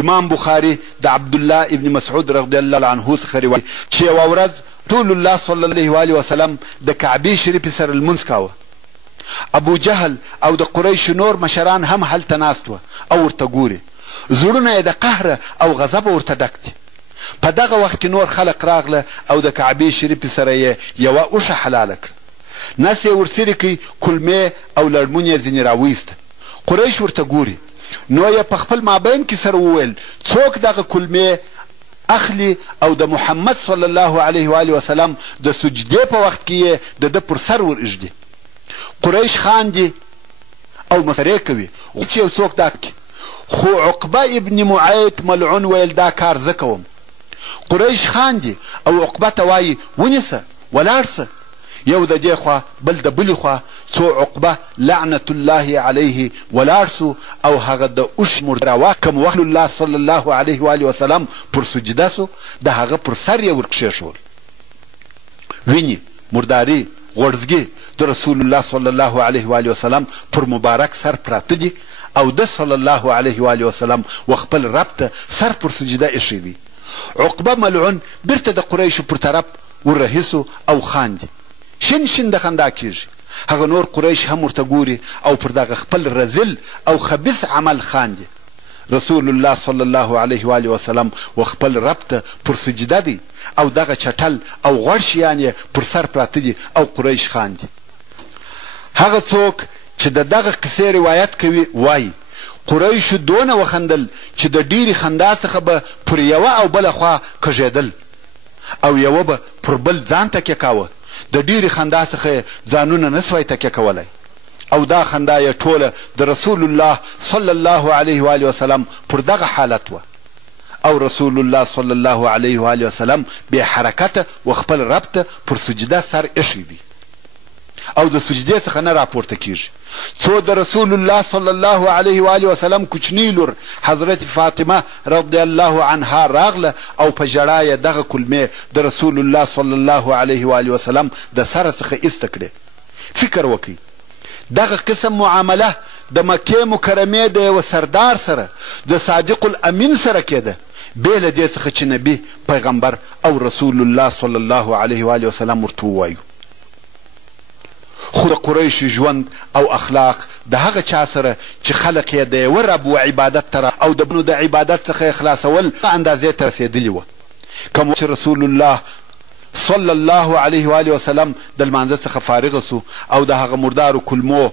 امام بخاري د عبدالله ابن مسعود رضی الله عنه څخه روایت چې یوه ورځ رسول الله صلی الله علیه و آله وسلم د کعبې شریفې سره لمونځ کاوه. ابو جهل او د قریشو نور مشران هم هلته ناست وه او ورته ګوري. زړونه یې د قهره او غضبه ورته ډک دي. په دغه وخت کې نور خلق راغله او د کعبې شریفې سره یې یوه اوښه حلاله کړه. نس یې ورسرې کړي، کلمې او لړمون یې ځینې راویسته. قریش ورته ګوري نو یې په خپل مابین کې سره وویل څوک دغه کلمې اخلي او د محمد صلی الله علیه و آله وسلم د سجدې په وخت کې یې د ده پر سر ور اږدي. قریش خاندي او مسرې کوي چې یو څوک دا کوي. خو عقبه ابن معیط ملعون ویل دا کار زه کوم. قریش خاندي او عقبه ته وایي ونیسه ولاړ سه. یو د دې خوا بل د بلې خوا څو عقبه لعنت الله علیه ولاړ سو او هغه د اوښ مرداره کوم وخت الله صلی الله علیه و آله وسلم پر سجده سو د هغه پر سر یې ورکښېښول. ویني مرداري غوړزګي د رسول الله صلی الله علیه و آله وسلم پر مبارک سر پراته دي او د صلی الله علیه و آله وسلم و خپل رب ته سر پر سجده ایښی دی. عقبه ملعون بیرته د قریشو پر طرف وررهیسو او خاندي. شین د خندا کیږي. هغه نور قریش هم ورته ګوري او پر دغه خپل رذل او خبیث عمل خاندي. رسول الله صلی الله علیه و آله وسلم و خپل رب ته پر سجده دی او دغه چټل او غوړ شیان یې پر سر پراته دي او قریش خاندي. هغه څوک چې د دغه قصې روایت کوي وایي قریشو دونه وخندل چې د ډیرې خندا څخه به پر یوه او بله خوا کږېدل او یوه به پر بل ځان تکیه کاوه. د ډیرې خندا څخه ځانونه نه سوای تکیه کولی او دا خندا یې ټوله د رسول الله صلی الله علیه و آله وسلم پر دغه حالت وه او رسول الله صلی الله علیه و آله وسلم بې حرکته و خپل رب ته پر سجده سر ایښی دی او د سجدې څخه نه راپورته کیږي. څو د رسول الله صلی الله علیه و آله وسلم کوچنی لور حضرت فاطمه رضی الله عنها راغله او په ژړا یې دغه کلمې د رسول الله صلی الله علیه و آله وسلم د سره څخه ایسته کړې. فکر وکړئ دغه قسم معامله د مکې مکرمې د یوه سردار سره د صادق الامین سره کېده بې له دې څخه چې نبي پیغمبر او رسول الله صلی الله علیه و آله وسلم ورته ووایو. خو د قریشو ژوند او اخلاق د هغه چا سره چې خلق یې د یوه رب و عبادت ته او د بنو د عبادت څخه یې خلاصول اندازې ته رسېدلي وه. کوم چې رسول الله صلی الله علیه و آله وسلم د لمانځه څخه فارغه سو او د هغه مردارو کلمو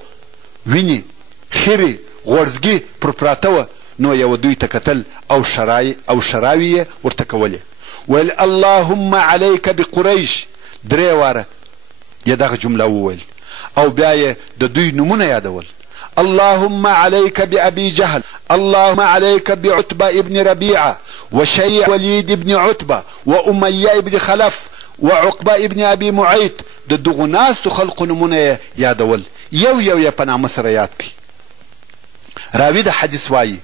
وینې خیرې غوړزګي پر پراته وه نو یوه دوی ته کتل او شراوې یې ورته کولې. ویل اللهم علیک بقریش. درې واره یې دغه جمله وویل او بیا یې د دوی نومونه یادول. اللهم عليك بأبي جهل، اللهم عليك بعتبة ابن ربيعة وشيع وليد ابن عتبة وأمية ابن خلف وعقبة ابن أبي معيط. د دغو ناستو خلقو نومونه یادول یو یې په نامه سره یاد کړي. راوي د حدیث وایي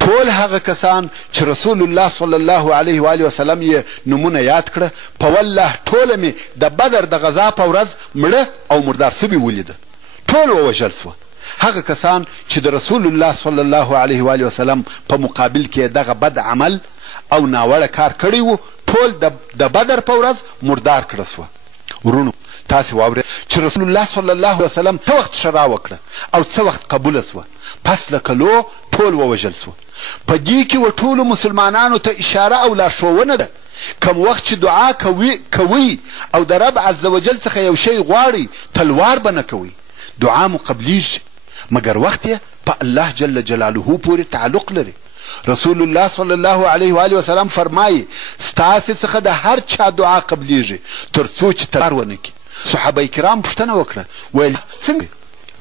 ټول هغه کسان چې رسول الله صلی الله علیه و آله وسلم یې نومونه یاد کړه په والله ټوله مې د بدر د غذا په ورځ مړه او مردار سوي ولیده. ټول ووژل سوه هغه کسان چې د رسول الله صلی الله علیه و وسلم په مقابل کې دغه بد عمل او ناوړه کار کړی و ټول د بدر په ورځ مردار کړه سوه. ورونو تاسې واورئ چې رسول الله صلی الله علیه وسلم څه وخت شرا وکړه او څه وخت قبوله سوه. پس له کلو ټول ووژل سوه. په دې کې و ټولو مسلمانانو ته اشاره او لارښوونه ده کم وخت چې دعا کوئ او د رب عز وجل څخه یو شی غواړئ تلوار به نه کوئ، دعا مو قبلیږي، مګر وخت یې په الله جل جلاله پورې تعلق لري. رسول الله صلی الله علیه و وسلم فرمایي ستاسې څخه د هر چا دعا قبلیږي تر څو چې تلوار ونه کړي. صحابه کرام پوښتنه وکړه ویل څنګه؟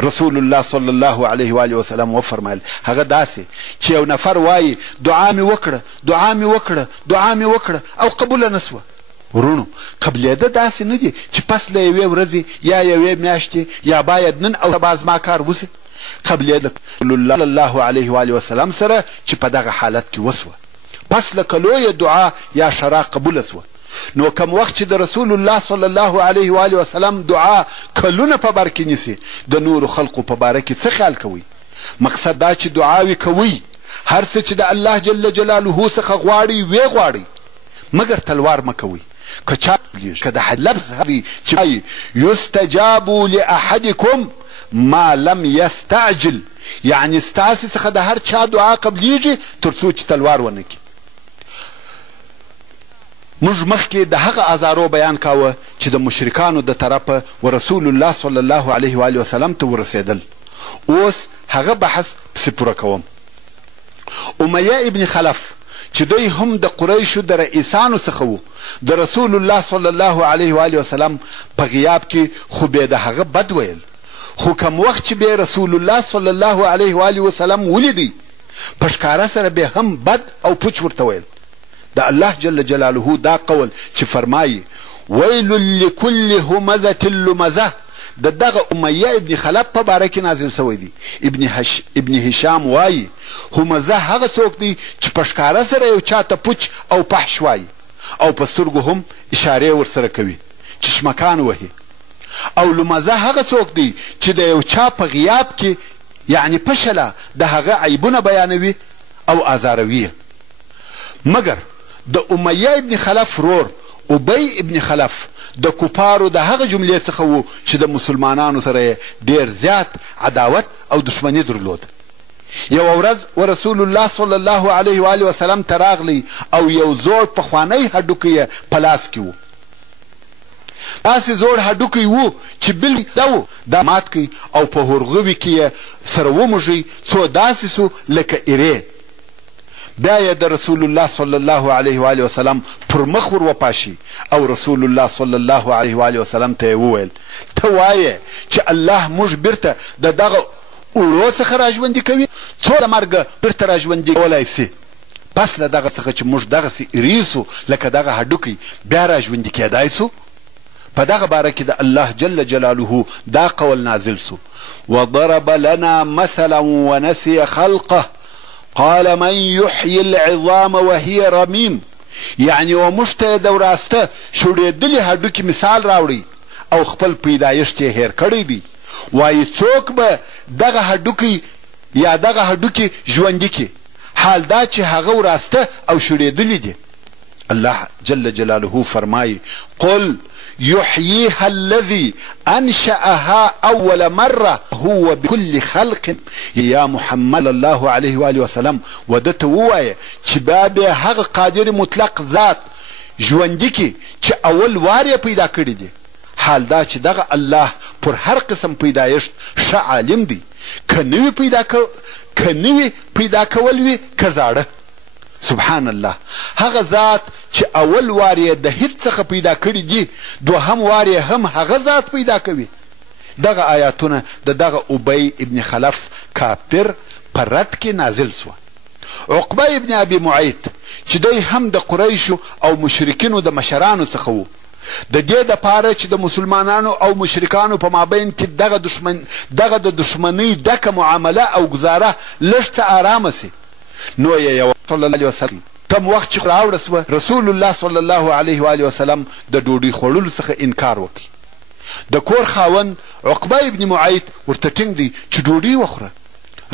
رسول الله صلی الله علیه و وسلم وفرمایل هغه داسې چې یو نفر وایي دعا مې وکړه دعا مې وکړه دعا مې وکړه او قبوله نه سوه. ورونو قبلېده داسې نه دي چې پس له یوې ورځې یا یوې میاشتې یا باید نن او سبا زما کار وسي. قبلېده رسول الله صلی الله علیه و وسلم سره چې په دغه حالت کې وسوه، پس له کلو یې دعا یا شرا قبوله سوه. نو کم وخت چې د رسول الله صلی الله علیه و وسلم دعا کلونه په بر کې نیسي، د نورو خلقو په باره کې څه خیال کوئ؟ مقصد دا چې دعاوې کوئ، هر څه چې د الله جل جلاله څخه غواړئ ویې غواړئ، مګر تلوار مه کوئ. که چا که د لفظ هغې چې وایي یستجاب لاحدکم ما لم یستعجل، یعنې ستاسې څخه د هر چا دعا قبلیږي تر څو چې تلوار ونه کړي. موږ مخکې د هغه ازارو بیان کاوه چې د مشرکانو د طرفه و رسول الله صلی الله علیه و وسلم ته ورسېدل. اوس هغه بحث پسې پوره کوم. امیه ابن خلف چې دوی هم د قریشو د رئیسانو څخه و، د رسول الله صلی الله علیه و وسلم په غیاب کې خو به د هغه بد ویل، خو کم وخت چې به رسول الله صلی الله علیه و وسلم ولیدی په ښکاره سره به هم بد او پوچ ورته ویل. د الله جل جلاله دا قول چې فرمایي ویل لکل همزة لمزة د دغه امیه ابن خلف په باره کې نازل سوی دی. ابن هشام وایي همزه هغه څوک دی چې په ښکاره سره یو چاته پوچ او پحش وایي او په سترګو هم اشارې ورسره کوي، چشمکان وهي. او لمزه هغه څوک دی چې د یو چا په غیاب کې یعنی پشله د هغه عیبونه بیانوي او ازاروي. مګر د امیه ابن خلف رور ابی ابن خلف د کفارو د هغه جملې څخه و چې د مسلمانانو سره ډیر زیات عداوت او دشمني درلود. یو ورځ ورسول الله صلی الله علیه و وسلم ته راغلی او یو زوړ پخوانی هډوکی یې په لاس کې و. داسې زوړ هډوکی و چې بالکل دا مات کړي او په هورغوي کې یې سره وموږي څو داسې سو لکه ایرې. بیا یې د رسول الله صلی الله علیه و وسلم پر مخ ور وپاشي او رسول الله صلی الله علیه و وسلم ته یې وویل ته وایې چې الله موږ بیرته د دغه اوړو څخه راژوندي کوي څو د مرګه بیرته راژوندي کولی سي. پس له دغه څخه چې موږ دغسې ایریسو لکه دغه هډوکی بیا راژوندي کیدای سو. په دغه باره کې د الله جل جلاله دا قول نازل سو وضرب لنا مثلا ونسي خلقه قال من يحيي العظام وهي رميم، یعنی و موږ ته د وراسته شوړېدلي هډوکي مثال راوړي او خپل پیدایښت یې هیر کړی دی. وایي څوک به دغه هډوکی یا دغه هډوکي ژوندي کړي، حال دا چې هغه وراسته او شوړېدلي دي. الله جل جلاله فرمایي قل يحييها الذي أنشأها أول مرة هو بكل خلق. يا محمد الله عليه وآله وسلم ودته ووایه چې بیا هغه قادر مطلق ذات ژوندي کړي چې اول وار یې پیدا کړي دي، حال دا چې دغه الله پر هر قسم پیدایښت ښه عالم دی. که نوي پیدا کول وي که زاړه. سبحان الله، هغه ذات چې اول وار یې د هیڅ څخه پیدا کړي دي دوهم وار یې هم هغه ذات پیدا کوي. دغه آیاتونه د دغه ابی ابن خلف کافر په رد کې نازل سوه. عقبه ابن ابي معیط چې دوی هم د قریشو او مشرکینو د مشرانو څخه و، د دې دپاره چې د مسلمانانو او مشرکانو په مابین کې دغه د دشمنۍ ډکه معامله او ګزاره لږ څه ارامه سي. نو یې صلی الله علیه وسلم کم وخت چې راوړه سوه رسول الله صلی الله علیه و وسلم د ډوډۍ خوړلو څخه انکار وکړي. د کور خاوند عقبه ابن معیط ورته ټینګ دی چې ډوډۍ وخوره.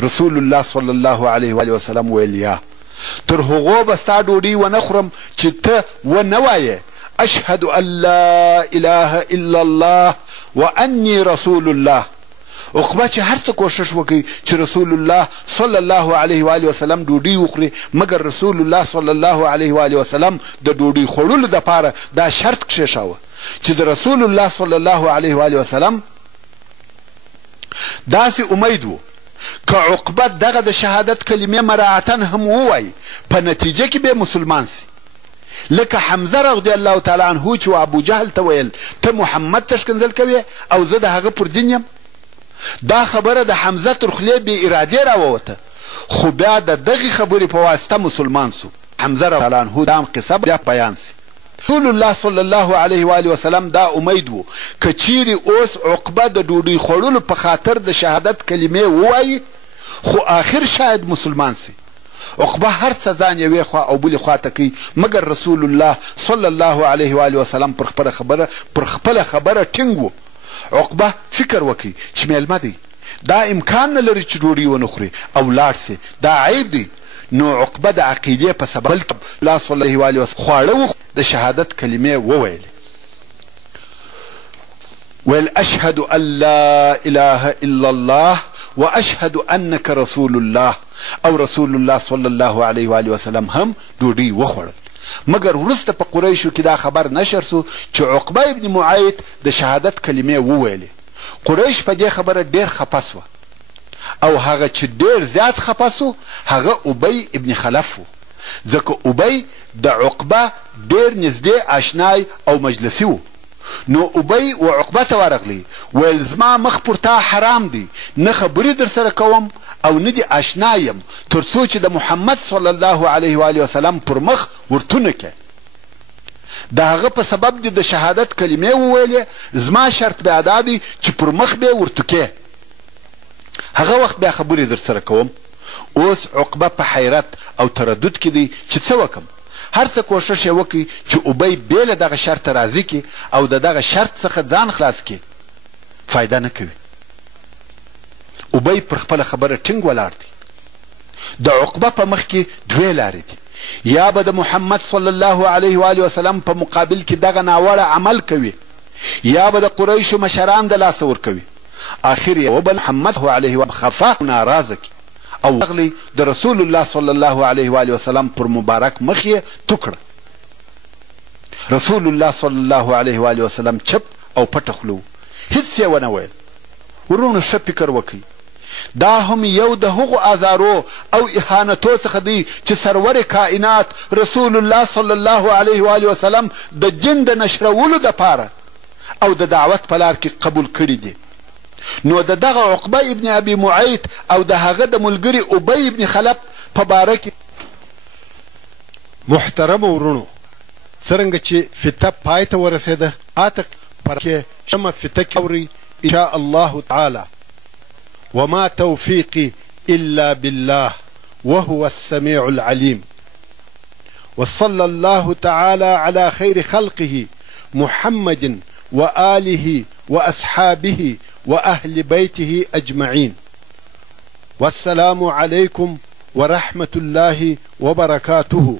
رسول الله صلی الله علیه و وسلم ویل یا تر هغو به ستا ډوډۍ ونه خورم چې ته ونه وایې اشهد ان لا اله الا الله وانی رسول الله. عقبه چې هر څه کوشش وکړي چې رسول الله صلی الله علیه و وسلم ډوډۍ وخوري، مګر رسول الله صلی الله علیه و وسلم د ډوډۍ خوړلو دپاره دا شرط کښېښاوه چې د رسول الله صلی الله علیه و وسلم داسې امید و که عقبه دغه د شهادت کلمې مراعتا هم ووایي په نتیجه کې به مسلمان سي. لکه حمزه رضی الله تعالی عنه چې ابو جهل ته ویل ته محمد ته ښکنځل کوې او زه د هغه پر دین یم. دا خبره د حمزه تر خولې بې ارادې راووته، خو بیا د دغې خبرې په واسطه مسلمان سو. حمزه رضی الله عنه دا هم قصه بیا بیان سي. رسول الله صلی الله علیه و وسلم دا امید و که چیرې اوس عقبه د ډوډۍ خوړلو په خاطر د شهادت کلمې ووایي خو آخر شاید مسلمان سي. عقبه هر څه ځان یوې خوا او بلې خوا ته کوي، مګر رسول الله صلی الله علیه و وسلم پر خپله خبره ټینګ و. عقبه فکر وکړي چې میلمه دی، دا امکان نه لري چې ډوډۍ ونه خوري او لاړ سي، دا عیب دی. نو عقبه د عقیدې په سبب الله صلی الله علیه وسلم خواړه د شهادت کلمې وویلې. ویل اشهد ان لا اله الا الله واشهد انک رسول الله. او رسول الله صلی الله علیه و وسلم هم ډوډۍ وخوړل، مګر وروسته په قریشو کې دا خبر نشر سو چې عقبه ابن معیط د شهادت کلمې وویلې. قریش په دې خبره ډېر خفه سوه او هغه چې ډېر زیات خفه سو هغه ابی ابن خلف و، ځکه ابی د عقبه ډېر نږدې آشنای او مجلسي و. نو ابی و عقبه ته ورغلی ویل زما مخ پر تا حرام دی، نه خبرې در سره کوم او نه دې آشنا یم تر څو چې د محمد صلی الله علیه و وسلم پر مخ ورتونه کې. د هغه په سبب دې د شهادت کلمې وویلې، زما شرط بیا دا دی چې پر مخ به ورتکې، هغه وخت بیا خبرې در سره کوم. اوس عقبه په حیرت او تردد کې دی چې څه وکم. هر څه کوشش یې وکړي چې ابی بې له دغه شرط راضي کړي او د دغه شرط څخه ځان خلاص کړي، فایده نه کوي. ابی پر خپله خبره ټینګ ولاړ دی. د عقبه په مخ کې دوې لارې دي، یا به د محمد صلی الله علیه و وسلم په مقابل کې دغه ناوړه عمل کوي، یا به د قریشو مشران د لاسه ورکوي. آخر یې وبل محمد علیه و خفه ناراضه کړي او اغلی د رسول الله صلی الله علیه و وسلم پر مبارک مخ یې تو کړه. رسول الله صلی الله علیه و وسلم چپ او پټه خوله، هیڅ یې ونه ویل. ورونو ښه فکر وکړئ، دا هم یو د هغو ازارو او اهانتو څخه دی چې سرور کائنات رسول الله صلی الله علیه و وسلم د دین د نشرولو دپاره او د دعوت په لار کې قبول کړي دي. نو د دغه عقبه ابن ابي معیط او د هغه د ملګري ابی ابن خلف په باره کې محترمو ورونو، څرنګه چې فتنه پای ته ورسېده آته پر کې شمه فتنه کې اوري ان شاء الله تعالی. وما توفيقي إلا بالله وهو السميع العليم. وصلى الله تعالى على خير خلقه محمد وآله وأصحابه وأهل بيته أجمعين. والسلام عليكم ورحمة الله وبركاته.